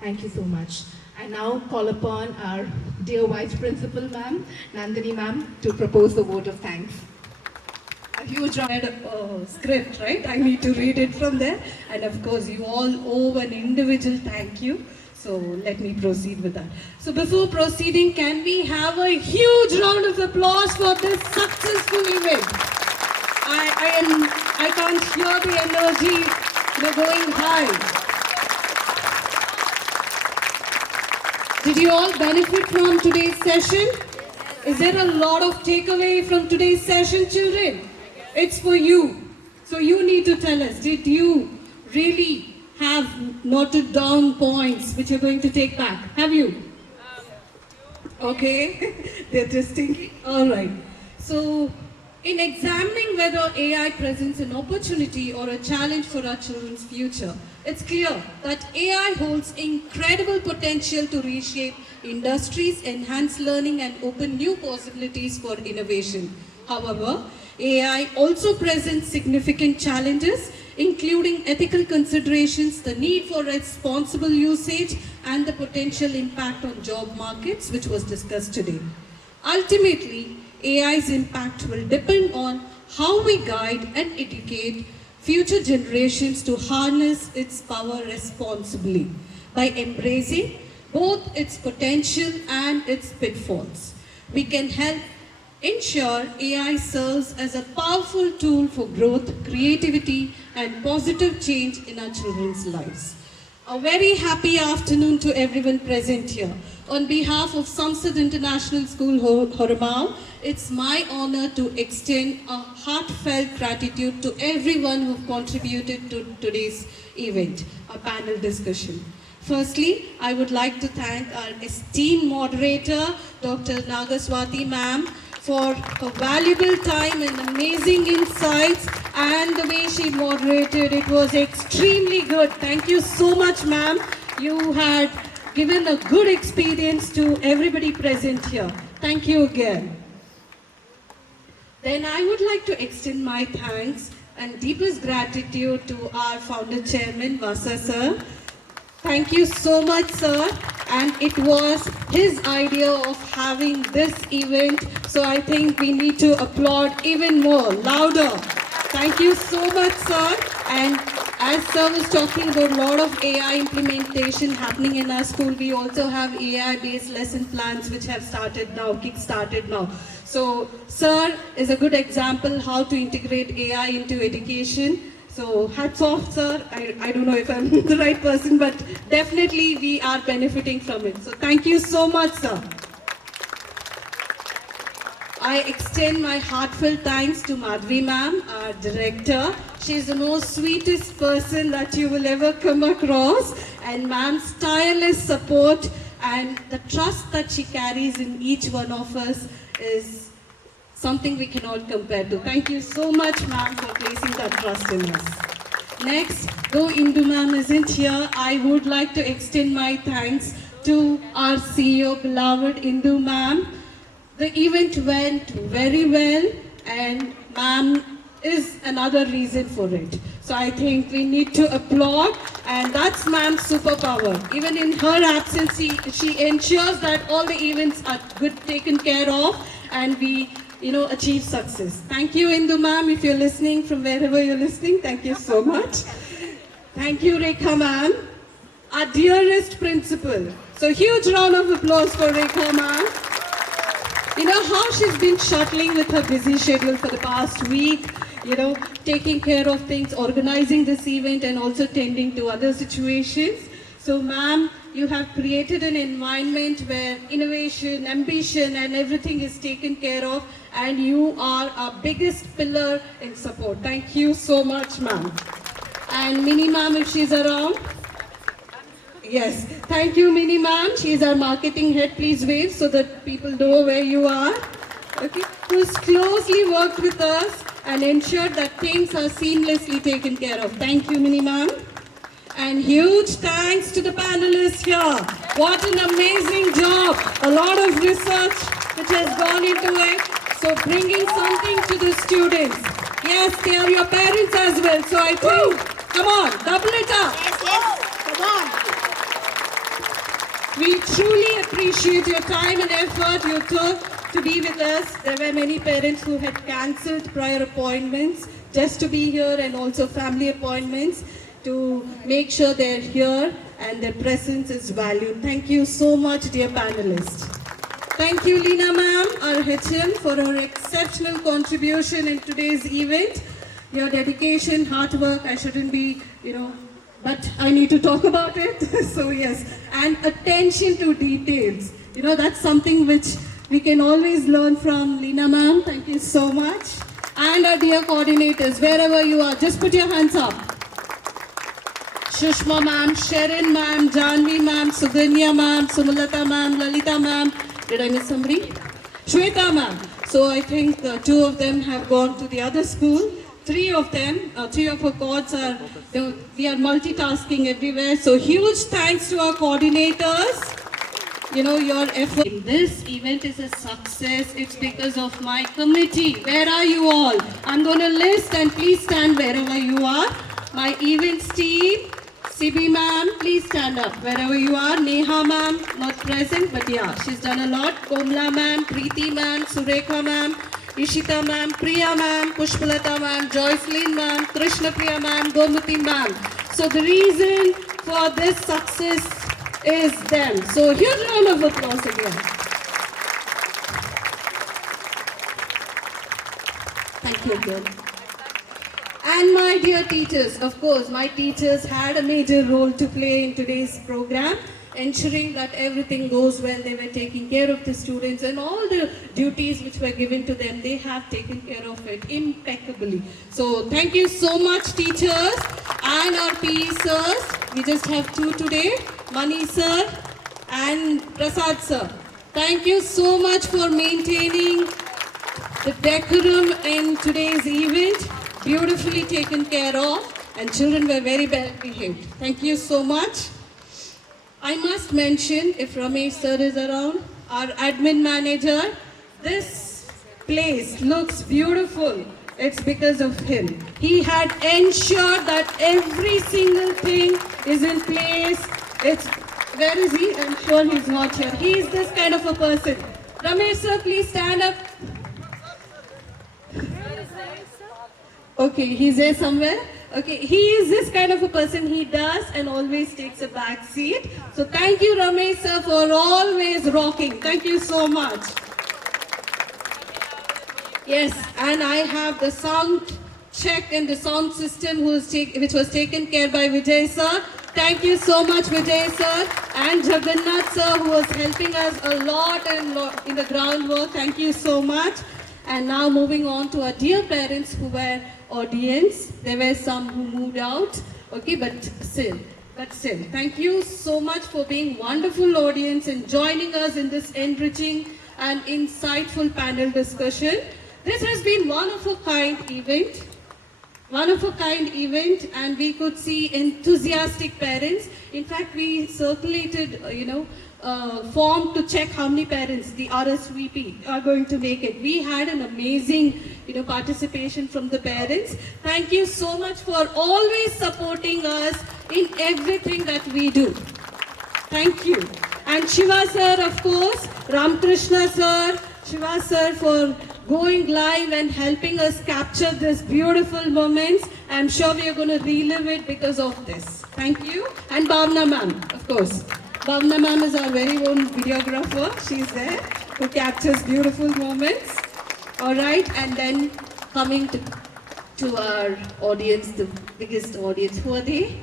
Thank you so much. I now call upon our dear Vice Principal, ma'am, Nandini ma'am, to propose the vote of thanks. A huge script, right? I need to read it from there. And of course, you all owe an individual thank you. So let me proceed with that. So before proceeding, can we have a huge round of applause for this successful event? I can't hear the energy going high. Did you all benefit from today's session? Is there a lot of takeaway from today's session, children? It's for you. So you need to tell us, did you really have noted down points which you're going to take back? Have you? Okay, they're just thinking. All right. So, in examining whether AI presents an opportunity or a challenge for our children's future, it's clear that AI holds incredible potential to reshape industries, enhance learning, and open new possibilities for innovation. However, AI also presents significant challenges, including ethical considerations, the need for responsible usage, and the potential impact on job markets, which was discussed today. Ultimately, AI's impact will depend on how we guide and educate future generations to harness its power responsibly by embracing both its potential and its pitfalls. We can help ensure AI serves as a powerful tool for growth, creativity, and positive change in our children's lives. A very happy afternoon to everyone present here. On behalf of Samsidh International School, Horamavu, it's my honor to extend a heartfelt gratitude to everyone who contributed to today's event, a panel discussion. Firstly, I would like to thank our esteemed moderator, Dr. Naga Swathi ma'am, for her valuable time and amazing insights, and the way she moderated, it was extremely good. Thank you so much, ma'am. You had given a good experience to everybody present here. Thank you again. Then I would like to extend my thanks and deepest gratitude to our founder chairman, Vasa sir. Thank you so much, sir. And it was his idea of having this event, so I think we need to applaud even more, louder. Thank you so much, sir. And as sir was talking about a lot of AI implementation happening in our school, we also have AI-based lesson plans which have started now, kick-started now. So, sir is a good example how to integrate AI into education. So hats off, sir. I don't know if I'm the right person, but definitely we are benefiting from it. So thank you so much, sir. I extend my heartfelt thanks to Madhvi ma'am, our director. She's the most sweetest person that you will ever come across. And ma'am's tireless support and the trust that she carries in each one of us is something we cannot compare to. Thank you so much, ma'am, for placing that trust in us. Next, though Indu ma'am isn't here, I would like to extend my thanks to our CEO, beloved Indu ma'am. The event went very well, and ma'am is another reason for it. So I think we need to applaud, and that's ma'am's superpower. Even in her absence, she ensures that all the events are good taken care of, and we achieve success. Thank you, Indu ma'am, if you're listening from wherever you're listening. Thank you so much. Thank you, Rekha ma'am, our dearest principal. So huge round of applause for Rekha ma'am. You know how she's been shuttling with her busy schedule for the past week, taking care of things, organizing this event, and also tending to other situations. So ma'am, you have created an environment where innovation, ambition, and everything is taken care of, and you are our biggest pillar in support. Thank you so much, ma'am. And Mini ma'am, if she's around. Yes, thank you, Mini ma'am. She is our marketing head. Please wave so that people know where you are. Okay, who's closely worked with us and ensured that things are seamlessly taken care of. Thank you, Mini ma'am. And huge thanks to the panelists here. What an amazing job. A lot of research which has gone into it. So bringing something to the students. Yes, they are your parents as well. So I think, come on, double it up. Yes, come on. We truly appreciate your time and effort you took to be with us. There were many parents who had cancelled prior appointments just to be here, and also family appointments to make sure they're here and their presence is valued. Thank you so much, dear panelists. Thank you, Leena ma'am, our HM, for her exceptional contribution in today's event. Your dedication, hard work, I shouldn't be, but I need to talk about it. So yes, and attention to details. You know, that's something which we can always learn from Leena ma'am. Thank you so much. And our dear coordinators, wherever you are, just put your hands up. Shushma ma'am, Sharon ma'am, Janvi ma'am, Suganya ma'am, Sumulata ma'am, Lalita ma'am. Did I miss somebody? Shweta ma'am. So I think 2 of them have gone to the other school. 3 of them, 3 of our courts are, we are multitasking everywhere. So huge thanks to our coordinators. You know, your effort. This event is a success. It's because of my committee. Where are you all? I'm going to list and please stand wherever you are. My events team, Sibi ma'am, please stand up wherever you are. Neha ma'am, not present, but yeah, she's done a lot. Komla ma'am, Preeti ma'am, Surekha ma'am, Ishita ma'am, Priya ma'am, Pushpalata ma'am, Joycelyn ma'am, Krishna Priya ma'am, Gomati ma'am. So the reason for this success is them. So huge round of applause again. Thank you again. And my dear teachers, of course, my teachers had a major role to play in today's program, ensuring that everything goes well. They were taking care of the students and all the duties which were given to them, they have taken care of it impeccably. So thank you so much, teachers and our PE sirs. We just have 2 today, Mani sir and Prasad sir. Thank you so much for maintaining the decorum in today's event. Beautifully taken care of, and children were very well behaved. Thank you so much. I must mention, if Ramesh sir is around, our admin manager, this place looks beautiful. It's because of him. He had ensured that every single thing is in place. Where is he? I'm sure he's not here. He is this kind of a person. Ramesh sir, please stand up. Okay, he's there somewhere. Okay, he is this kind of a person. He does and always takes a back seat. So thank you, Ramesh sir, for always rocking. Thank you so much. Yes, and I have the sound check and the sound system which was taken care by Vijay sir. Thank you so much, Vijay sir, and Jagannath sir, who was helping us a lot in the groundwork. Thank you so much. And now moving on to our dear parents who were audience. There were some who moved out, okay, but still, thank you so much for being wonderful audience and joining us in this enriching and insightful panel discussion. This has been one of a kind event, and we could see enthusiastic parents. In fact, we circulated, form to check how many parents the RSVP are going to make it. We had an amazing, participation from the parents. Thank you so much for always supporting us in everything that we do. Thank you. And Shiva sir, of course, Ramkrishna sir, Shiva sir for going live and helping us capture this beautiful moments. I'm sure we are going to relive it because of this. Thank you. And Bhavna ma'am, of course. Bhavna ma'am is our very own videographer. She's there who captures beautiful moments. All right, and then coming to our audience, the biggest audience. Who are they?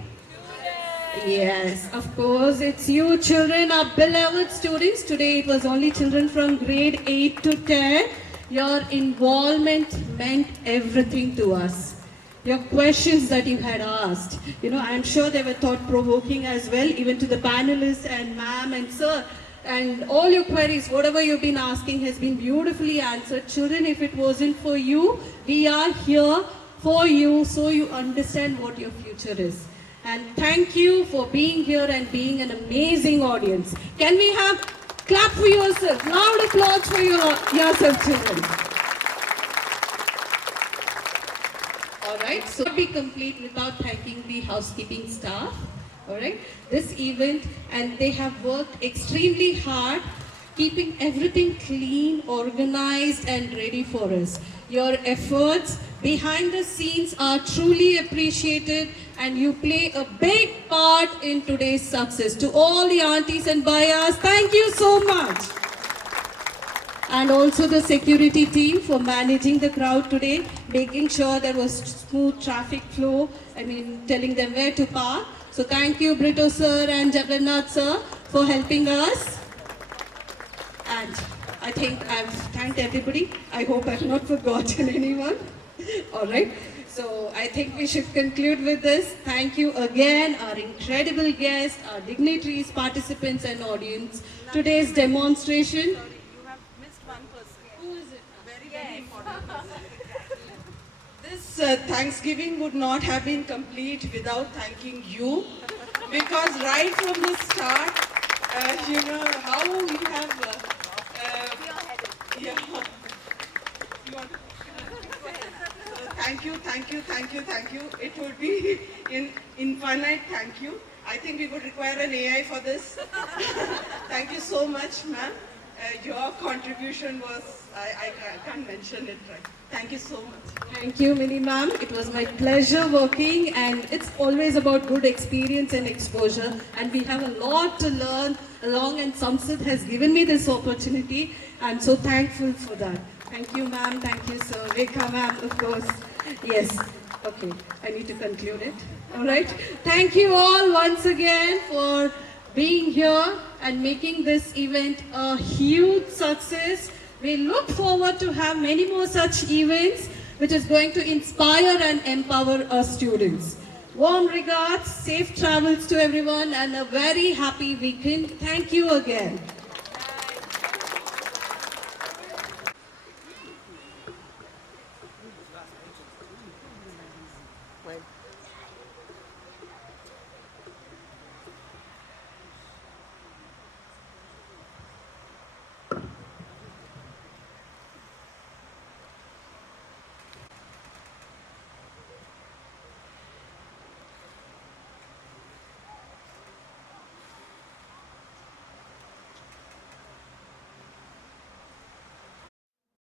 Yes, of course, it's you children, our beloved students. Today it was only children from grade 8 to 10. Your involvement meant everything to us. Your questions that you had asked, I'm sure they were thought-provoking as well, even to the panelists and ma'am and sir. And all your queries, whatever you've been asking has been beautifully answered. Children, if it wasn't for you, we are here for you so you understand what your future is. And thank you for being here and being an amazing audience. Can we have clap for yourself, loud applause for yourself, children. All right, so be complete without thanking the housekeeping staff. All right, this event, and they have worked extremely hard, keeping everything clean, organized and ready for us. Your efforts behind the scenes are truly appreciated, and you play a big part in today's success. To all the aunties and bayas, thank you so much. and also the security team for managing the crowd today, making sure there was smooth traffic flow, telling them where to park. So thank you, Brito sir and Jagannath sir, for helping us. And I think I've thanked everybody. I hope I've not forgotten anyone. All right. So I think we should conclude with this. Thank you again, our incredible guests, our dignitaries, participants and audience. Today's demonstration. You have missed one person. Who is it? Very important person. This Thanksgiving would not have been complete without thanking you, because right from the start, you know how you have. Yeah. You want to thank you. It would be infinite thank you. I think we would require an AI for this. Thank you so much, ma'am. Your contribution was, I can't mention it right. Thank you so much. Thank you, Mini ma'am. It was my pleasure working, and it's always about good experience and exposure, and we have a lot to learn along, and Samsidh has given me this opportunity. I'm so thankful for that. Thank you, ma'am. Thank you, sir. Rekha, ma'am, of course. Yes. Okay. I need to conclude it. All right. Thank you all once again for being here and making this event a huge success. We look forward to have many more such events, which is going to inspire and empower our students. Warm regards, safe travels to everyone, and a very happy weekend. Thank you again.